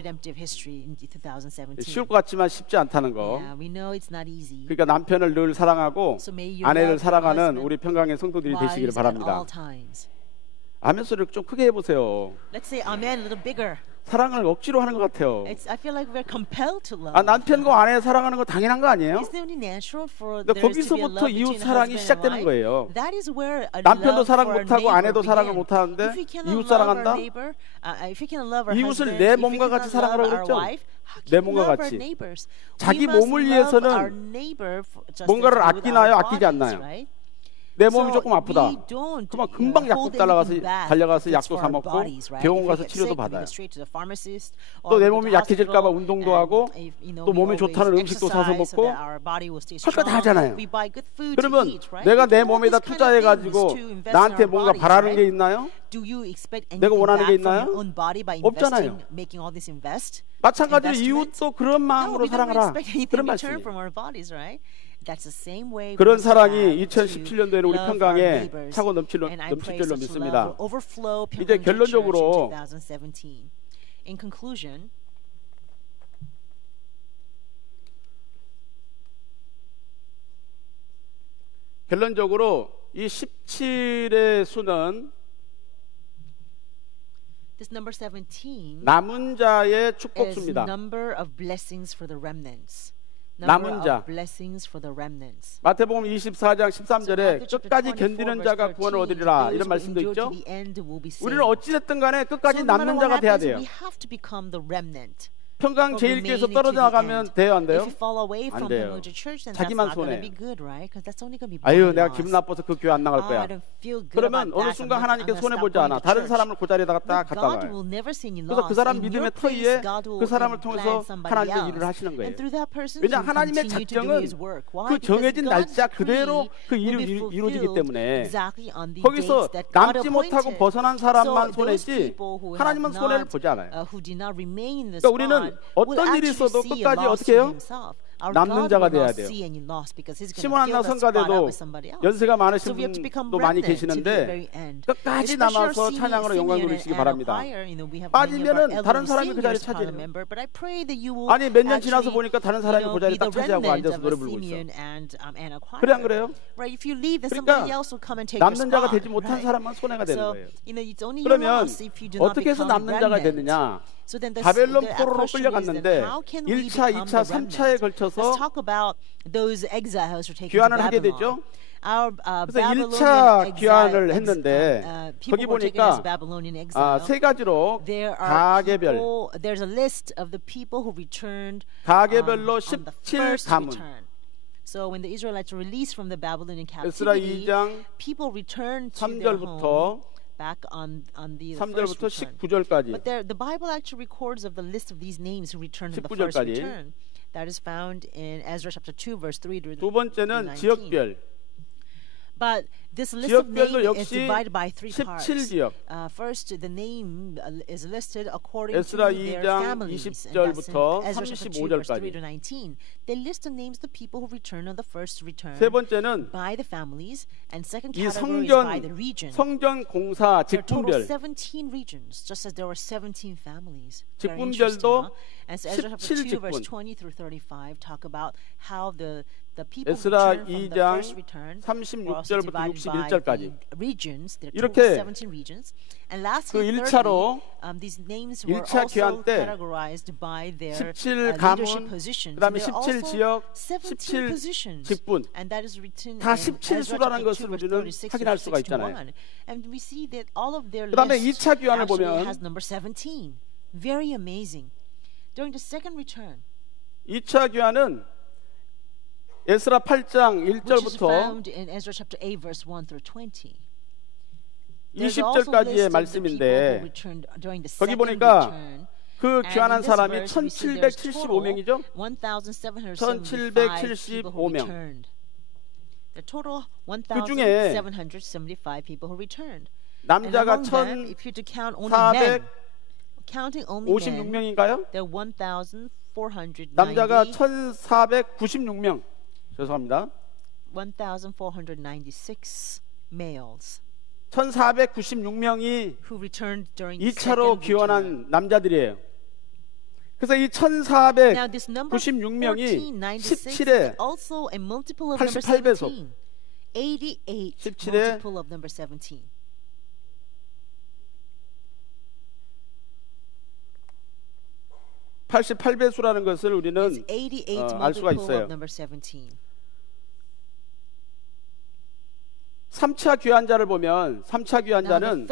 쉬울 것 같지만 쉽지 않다는 거. 그러니까 남편을 늘 사랑하고 아내를 사랑하는 우리 평강의 성도들이 되시기를 바랍니다. 아멘 소리를 좀 크게 해보세요. 사랑을 억지로 하는 것 같아요. I feel like we're compelled to love. 아, 남편과 아내 사랑하는 거 당연한 거 아니에요? Isn't it natural for 근데 there to be a 거기서부터 love 이웃 between 사랑이 husband and 시작되는 wife? 거예요. That is where a 남편도 love 사랑 for our 못하고 neighbor 아내도 사랑을 begins. 못하는데 If we cannot 이웃 love 사랑한다? our neighbor, if we cannot love our 이웃을 husband, 내 if we 몸과 cannot 같이 love 사랑하라고 our 그랬죠? wife, how 내 can we 몸과 love our 같이. neighbors? 자기 We must 몸을 love 위해서는 our neighbor just 뭔가를 as we would 아끼나요? our 아끼지 bodies, 않나요? right? 내 몸이 So 조금 아프다. we don't, 그만 금방 약국 hold 달려가서 anything back 달려가서 if it's 약도 for 사 our 먹고 bodies, right? 병원 If we 가서 get 치료도 sick, we 받아요. go straight to the pharmacist, 또 or 내 we go 몸이 to 약해질까 봐 hospital, 운동도 and, 하고 you know, 또 we 몸에 always 좋다는 음식도 사서 exercise so 먹고 that our body will stay 할 거 다 strong. 하잖아요. We buy good food to 그러면 eat, right? 내가 We 내 do all 몸에다 these kind of 투자해가지고 things to invest in 나한테 our 뭔가 bodies, 바라는 게 right? 있나요? Do you expect 내가 anything 원하는 게 back from 있나요? your own body by 없잖아요. investing, making all this invest? 마찬가지로 investments? 이웃도 그런 No, 마음으로 we don't 사랑하라. expect anything 그런 in return 말씀이에요. from our bodies, right? That's the same way we 그런 must 사랑이 have to 2017년도에는 우리 love our 평강에 neighbors. 차고 넘칠 And I pray 줄로 such 믿습니다. love will overflow 이제 Pyeongchang Church 결론적으로 in 2017. In conclusion, 이 17의 수는 this number 17 남은 자의 is 축복수입니다. number of blessings for the remnants. 남은 Number 자. of blessings for the remnants. 마태복음 24장 13절에 끝까지 견디는 자가 구원을 얻으리라 이런 말씀도 있죠. 우리는 어찌됐든 간에 끝까지 남는 자가 돼야 돼요. We have to become the remnant. 평강 제일교회에서 떨어져 나가면 돼요, 안 돼요? If you fall away 안 from 돼요. Pyeongchang Church, then that's 자기만 not going 손해예요. to be good, right? Because that's only going to be 아유, bad 내가 loss. 기분 나빠서 그 교회 안 나갈 I 거야. don't feel good 그러면 about 어느 that. 순간 I'm 하나님께 gonna 손해 stop 보지 going 않아. to 다른 church. 사람을 그 자리에 갖다 But 갖다 God 가요. will never see you 그래서 그 lost. 사람 In your 믿음의 place, 터위에 God will 그 사람을 plant 통해서 somebody 하나님의 else. 일을 하시는 거예요. And through that person, 왜냐 He will 하나님의 continue to do 작정은 His work. Why? 그 Because 정해진 God's 날짜 그대로 decree 그 will 일이 be 이루어지기 fulfilled 때문에 exactly on the 거기서 dates that God 남지 못하고 appointed. 벗어난 사람만 So those 손해지 people who have 하나님은 손해를 not, 보지 않아요. who did not remain in the 그러니까 우리는 spot will 어떤 일이 actually 있어도 see a 끝까지 loss 어떻게 in 해요? himself. Our 남는 God 자가 will 돼야 not 돼요. see any loss because He's going 시몬 to 한나 fill the spot up 성가대도 with somebody else. 연세가 많으신 So we have to become 분도 많이 remnant to the 계시는데 very end. 끝까지 Especially our 남아서 찬양으로 영광 senior 돌리시기 and 바랍니다. choir, you know, we have 빠지면은 many of our 다른 elderly 사람이 그 자리에 seniors part of 차지해요. member, but I pray that you will 아니 몇 년 지나서 actually, 보니까 다른 사람이 그 be 자리에 the 딱 차지하고 remnant 앉아서 of 노래 a 부르고 있어. Simeon and a choir. 그래 안 그래요? Right? If you leave, then 그러니까 somebody else will come and take your 남는 자가 spot. 되지 못한 Right? 사람만 손해가 되는 So, 거예요. you know, it's only your 그러면 loss if you do not 어떻게 해서 become 남는 자가 remnant. 됐느냐? So then 바벨론 the 포로로 question is 끌려갔는데 then how can we 1차, become 2차, the 3차에 remnant? 걸쳐서 Let's talk about those exiles who are taken to 귀환을 하게 Babylon. 되죠. Our, 그래서 Babylonian 1차 exile, 귀환을 했는데 people 거기 who were taken as 보니까 Babylonian exile. 세 가지로 There are 가계별 people, there's a list of the people who returned 가계별로 on the 17 first 가문. return. So when the Israelites were released from the Babylonian 에스라 captivity, 2장 people returned to their home 3절부터 back on the first 3절부터 return. 19절까지 But there, the Bible actually records of the list of these names who returned in the first 19절까지. return. That is found in Ezra chapter 2, verse 3 to 두 번째는 19. 지역별 But this list of 지역별로 names is 역시 divided by three parts. 17지역 First, the name is listed according 에스라 to their 2장 families. And that's in 20절부터 Ezra chapter 2, verse 3 35절까지. to 19. They list the names of the people who return on the first return 세 번째는 by the families, and second 이 category is by the 성전 region. 성전 공사 There are total 직분별 17 regions, just as there were 17 families. Very 직분별도 interesting, huh? And so Ezra chapter 2, verse 17 20 through 35 talk about how the people 에스라 return from the 2장 first return were also 36절부터 divided by 61절까지 the regions. There are 이렇게 total 17 regions. And lastly, 그 thirdly, 1차로 these names were 1차 also 귀환 때 categorized by their 17 가문, leadership positions. 그다음에 There are 17 also 지역, 17 17 positions. 직분. And that is written 다 in 17 Ezra 수라는 chapter 2, 것을 verse 우리는 36 확인할 to 수가 있잖아요. 61. And we see that all of their 그다음에 list 2차 귀환을 actually 보면 has number 17. Very amazing. During the second return, 2차 귀환은 에스라 8장 which is 1절부터 found in Ezra chapter 8, verse 1 through 20. There's also 20절까지의 list of the people who 말씀인데 returned during the 거기 second 보니까 return. 그 And 귀환한 in this 사람이 verse, we see there's total 1775명이죠. 1,775 people who 1775명. returned. The total 중에 1,775 people who returned. And 남자가 among them, if you to count only 1456명인가요? men, counting only men, there are 1,490. 남자가 1496명. 죄송합니다. 1,496 males 1496명이 who returned during the 2차로 second return. 귀환한 남자들이에요. 그래서 이 Now this number 1496명이 1496 is 17의 also a multiple of number 88배속. 17. 88 17의 multiple of number 17. 88배수라는 것을 우리는 알 수가 있어요. 3차 귀환자를 보면 3차 귀환자는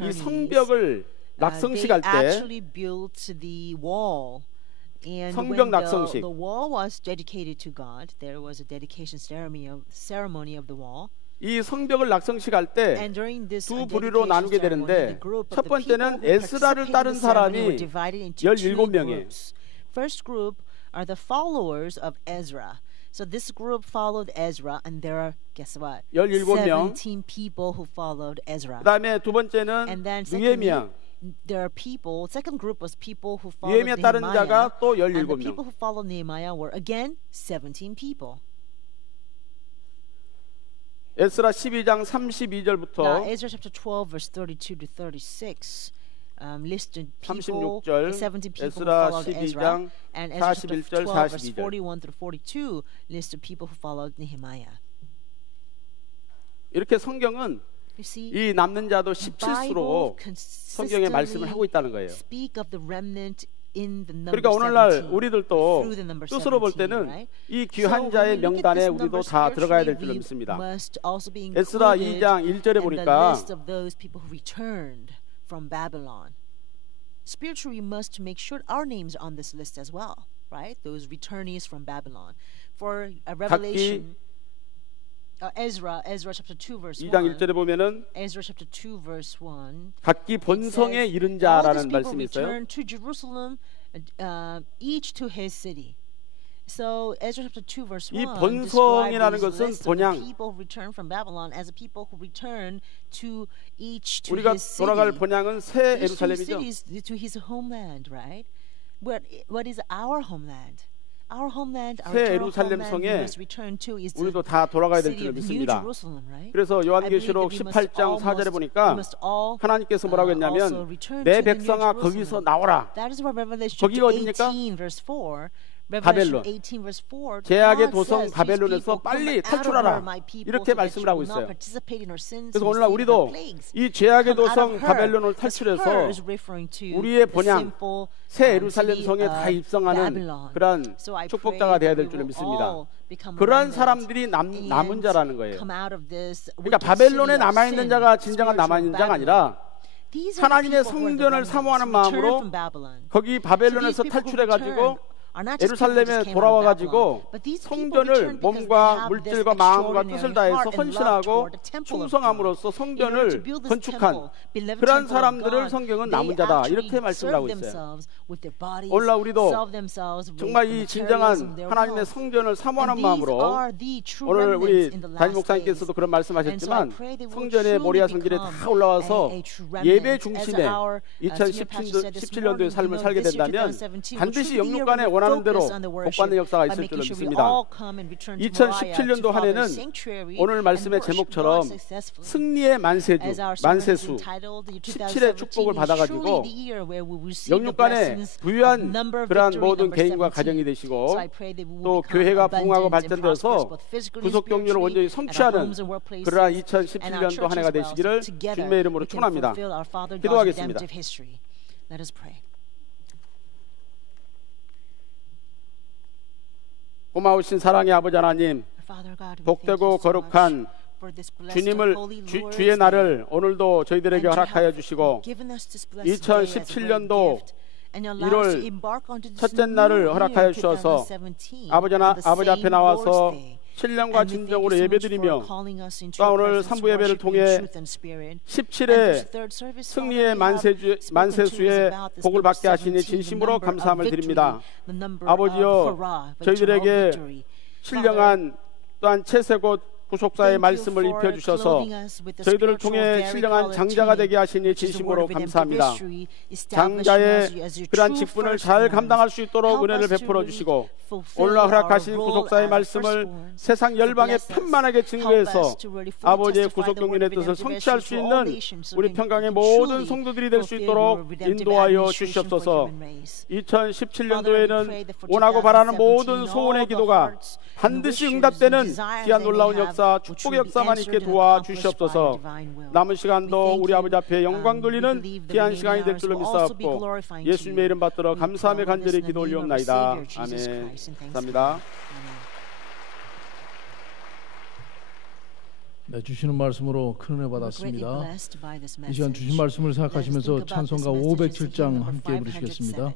이 성벽을 낙성식할 때 성벽 낙성식 the wall was dedicated to God. There was a dedication ceremony of the wall. 이 성벽을 낙성식할 때 두 부류로 나누게 되는데 첫 번째는 에스라를 따른 사람이 17명이에요. First group are the followers of Ezra. So this group followed Ezra, and there are, guess what? 17 people who followed Ezra. 그다음에 두 번째는 느헤미야. There are people. Second group was people who followed Nehemiah. 따른 자가 또 And the 17명. people who followed Nehemiah were again 17 people. 에스라 12장 32절부터 Now, Ezra chapter 12 verse 32 to 36 listed people, the 70 people who followed Ezra, and Ezra chapter 12 verse 41 through 42 listed people who followed Nehemiah. 이렇게 성경은 이 남는 자도 17수로 성경의 말씀을 하고 있다는 거예요. 그러니까 오늘날 우리들도 뜻으로 볼 때는 이 귀한 자의 명단에 우리도 다 들어가야 될 줄로 믿습니다. 에스라 2장 1절에 보니까 Spiritually, we must make sure our names are on this list as well, right? Those returnees from Babylon. For Revelation, Ezra chapter 2 verse 1. 2장 1절에 보면은 Ezra chapter 2 verse 1. 각기 본성에 이른 자라는 말씀이 있어요. Return to Jerusalem, each to his city. So Ezra chapter 2 verse 1. 이 본성이라는 것은 본향. People return from Babylon as a people who return to each to 우리가 his city. 돌아갈 본향은 새 예루살렘이죠. To his homeland, right? What is our homeland? Our homeland, our 새 eternal 예루살렘 homeland 성에 we must return to is 우리도 the 다 돌아가야 될 city 줄 of New 믿습니다. Jerusalem, right? 그래서 요한계시록 18장 4절에 보니까 하나님께서 뭐라고 했냐면 내 백성아 거기서 나오라. 거기가 어디입니까? 바벨론. 제약의 도성 바벨론에서 빨리 탈출하라. 이렇게 말씀을 하고 있어요. 그래서 오늘날 우리도 이 제약의 도성 바벨론을 탈출해서 우리의 본향 새 예루살렘 성에 다 입성하는 그러한 축복자가 되어야 될 줄 믿습니다. 그러한 사람들이 남은 자라는 거예요. 그러니까 바벨론에 남아있는 자가 진정한 남아있는 자가 아니라 하나님의 성전을 사모하는 마음으로 거기 바벨론에서 탈출해가지고 예루살렘에 돌아와가지고 성전을 몸과 물질과 마음과 뜻을 다해서 헌신하고 충성함으로써 성전을 건축한 그런 사람들을 성경은 남은 자다 이렇게 말씀을 하고 있어요. 오늘날 우리도 정말 이 진정한 하나님의 성전을 사모하는 마음으로 오늘 우리 담임 목사님께서도 그런 말씀하셨지만 성전의 모리아 성전에 다 올라와서 예배 중심의 2017년도의 삶을 살게 된다면 반드시 영육간에 원하는 대로 복받는 역사가 있을 줄로 믿습니다. 2017년도 한 해는 오늘 말씀의 제목처럼 승리의 만세수 17의 축복을 받아가지고 영육간에 부유한 그러한 모든 개인과 가정이 되시고 또 교회가 부흥하고 발전돼서 구속 경륜을 온전히 성취하는 그러한 2017년도 한 해가 되시기를 주님의 이름으로 축원합니다. 기도하겠습니다. 고마우신 사랑의 아버지 하나님, 복되고 거룩한 주님을 주의 날을 오늘도 저희들에게 허락하여 주시고 2017년도 1월 첫째 날을 허락하여 주셔서 아버지 앞에 나와서 신령과 진정으로 예배드리며 또 오늘 3부 예배를 통해 17의 승리의 만세수의 복을 받게 하시니 진심으로 감사함을 드립니다. 아버지여, 저희들에게 신령한 또한 채세곧 구속사의 말씀을 입혀주셔서 저희들을 통해 신령한 장자가 되게 하시니 진심으로 감사합니다. 장자의 그러한 직분을 잘 감당할 수 있도록 은혜를 베풀어 주시고 오늘날 허락하신 구속사의 말씀을 세상 열방에 편만하게 증거해서 아버지의 구속 경륜의 뜻을 성취할 수 있는 우리 평강의 모든 성도들이 될 수 있도록 인도하여 주시옵소서. 2017년도에는 원하고 바라는 모든 소원의 기도가 반드시 응답되는 귀한 놀라운 역사 응답하사 축복의 역사만 있게 도와주시옵소서. 남은 시간도 우리 아버지 앞에 영광 돌리는 귀한 시간이 될 줄로 믿사옵고 예수님의 이름 받들어 감사하며 간절히 기도 올리옵나이다. 아멘. 감사합니다. 네, 주시는 말씀으로 큰 은혜 받았습니다. 이 시간 주신 말씀을 생각하시면서 찬송가 507장 함께 부르시겠습니다.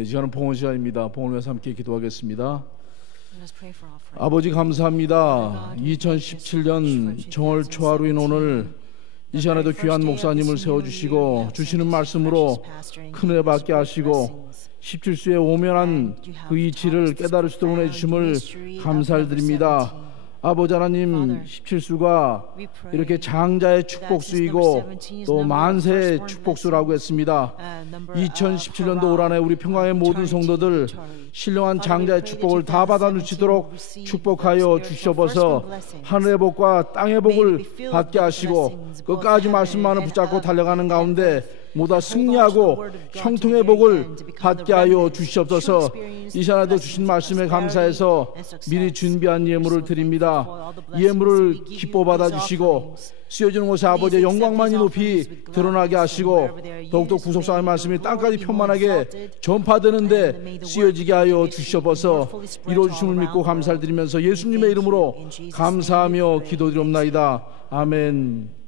네, 시간은 봉헌 시간입니다. 봉헌을 위해서 함께 기도하겠습니다. 아버지 감사합니다. 2017년 정월 초하루인 오늘 이 시간에도 귀한 목사님을 세워주시고 주시는 말씀으로 큰 은혜 받게 하시고 17수의 오면한 그 이치를 깨달을 수 있도록 해주심을 감사를 드립니다. 아버지 하나님, 17수가 이렇게 장자의 축복수이고 또 만세의 축복수라고 했습니다. 2017년도 올 한해 우리 평강의 모든 성도들 신령한 장자의 축복을 다 받아 누치도록 축복하여 주시옵소서. 하늘의 복과 땅의 복을 받게 하시고 끝까지 말씀만을 붙잡고 달려가는 가운데 모두 승리하고 형통의 복을 받게 하여 주시옵소서. 이 시간에도 주신 말씀에 감사해서 미리 준비한 예물을 드립니다. 예물을 기뻐 받아주시고 쓰여지는 곳에 아버지의 영광만이 높이 드러나게 하시고 더욱더 구속사의 말씀이 땅까지 편만하게 전파되는데 쓰여지게 하여 주시옵소서. 이루어주심을 믿고 감사를 드리면서 예수님의 이름으로 감사하며 기도드리옵나이다. 아멘.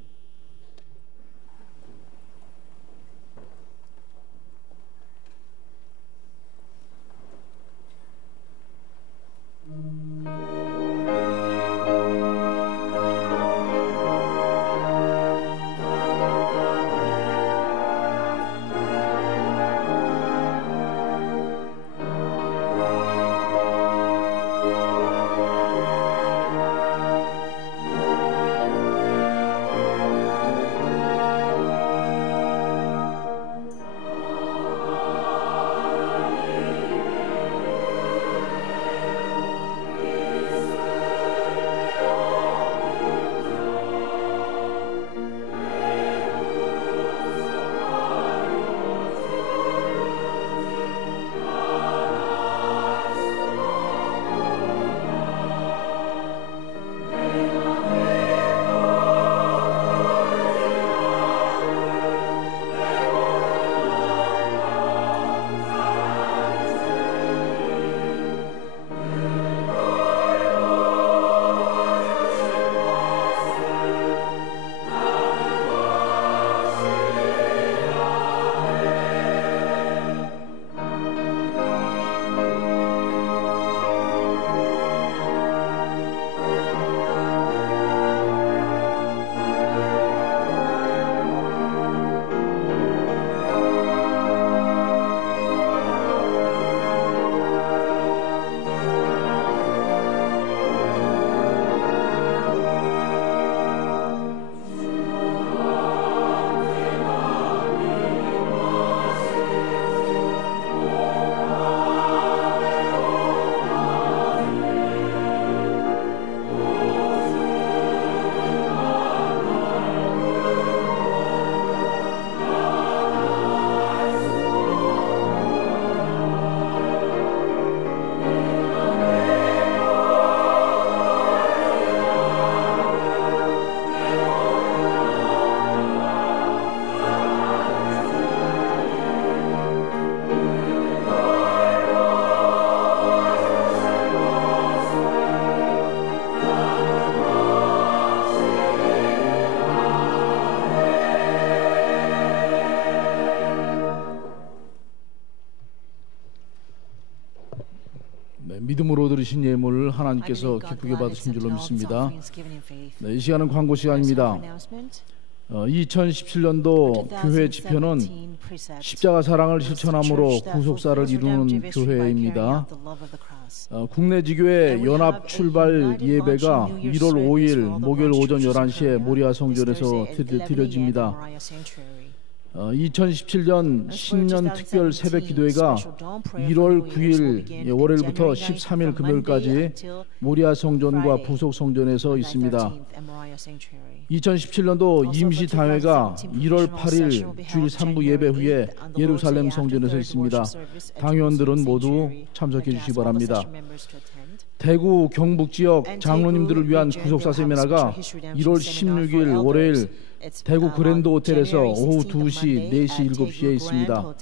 믿음으로 드리신 예물을 하나님께서 기쁘게 받으신 줄로 믿습니다. 네, 이 시간은 광고 시간입니다. 2017년도 교회 지표는 십자가 사랑을 실천함으로 구속사를 이루는 교회입니다. 국내 지교회 연합 출발 예배가 1월 5일 목요일 오전 11시에 모리아 성전에서 드려집니다. 2017년 신년 특별 새벽 기도회가 1월 9일 월요일부터 13일 금요일까지 모리아 성전과 부속 성전에서 있습니다. 2017년도 임시 당회가 1월 8일 주일 3부 예배 후에 예루살렘 성전에서 있습니다. 당회원들은 모두 참석해 주시기 바랍니다. 대구 경북 지역 장로님들을 위한 구속사 세미나가 1월 16일 월요일 대구 그랜드 호텔에서 오후 2시, 4시, 7시에 있습니다.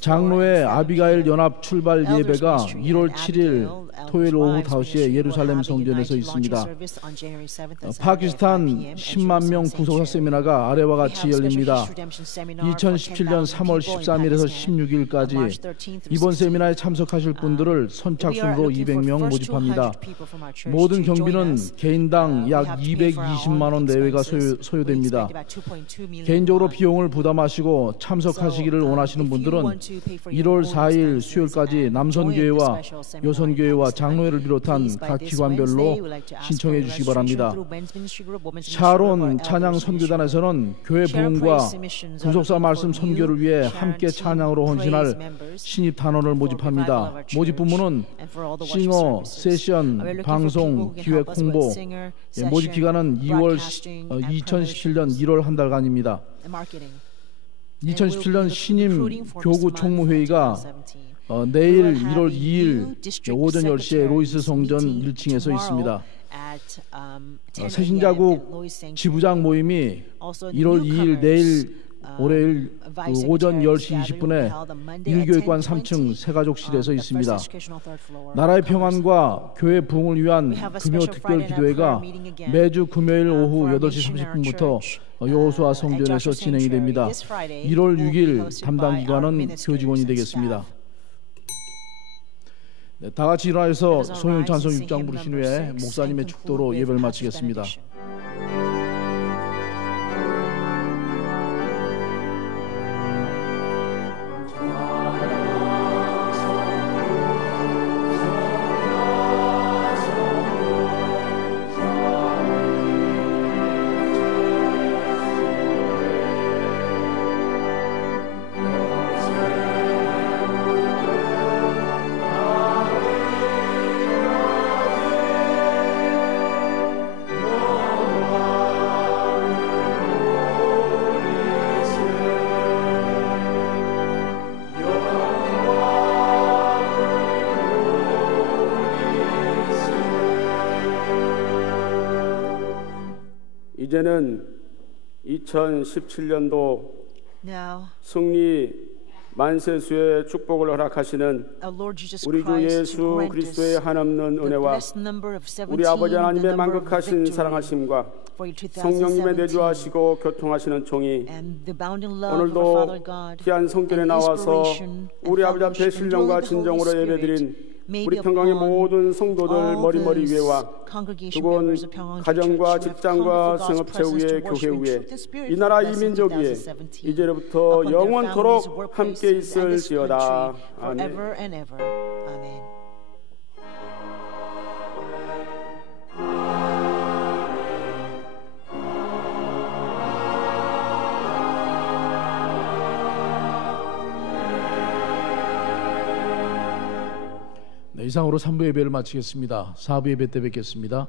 장로회 아비가일 연합 출발 예배가 1월 7일 토요일 오후 5시에 예루살렘 성전에서 있습니다. 파키스탄 10만 명 구속사 세미나가 아래와 같이 열립니다. 2017년 3월 13일에서 16일까지 이번 세미나에 참석하실 분들을 선착순으로 200명 모집합니다. 모든 경비는 개인당 약 220만 원 내외가 소요됩니다. 개인적으로 비용을 부담하시고 참석하시기를 원하시는 분들은 1월 4일 수요일까지 남선교회와 여선교회와 장로회를 비롯한 각 기관별로 신청해 주시기 바랍니다. 샤론 찬양 선교단에서는 교회 부흥과 구속사 말씀 선교를 위해 함께 찬양으로 헌신할 신입 단원을 모집합니다. 모집 부문은 싱어, 세션, 방송, 기획, 홍보. 모집 기간은 2017년 1월 한 달간입니다. 2017년 신임 교구 총무회의가 내일 1월 2일 오전 10시에 로이스 성전 1층에서 있습니다. 새신자국 지부장 모임이 1월 2일 내일 월요일 오전 10시 20분에 1교육관 3층 새가족실에서 있습니다. 나라의 평안과 교회 부흥을 위한 금요 특별 기도회가 매주 금요일 오후 8시 30분부터 여호수아 성전에서 진행이 됩니다. 1월 6일 담당 기관은 교직원이 되겠습니다. 네, 다 같이 일어나서 소용 찬송 6장 부르신 후에 목사님의 축도로 예배를 마치겠습니다. 이제는 2017년도 승리 만세수의 축복을 허락하시는 우리 주 예수 그리스도의 한없는 은혜와 우리 아버지 하나님의 만극하신 사랑하심과 성령님의 내주하시고 교통하시는 종이 오늘도 귀한 성전에 나와서 우리 아버지 앞에 신령과 진정으로 예배드린 우리 평강의 모든 성도들 머리머리 위에와 두건 가정과 직장과 생업체 위에 교회 위에 이 나라 이 민족 위에 이제로부터 영원토록 함께 있을지어다. 아멘. 이상으로 3부 예배를 마치겠습니다. 4부 예배 때 뵙겠습니다.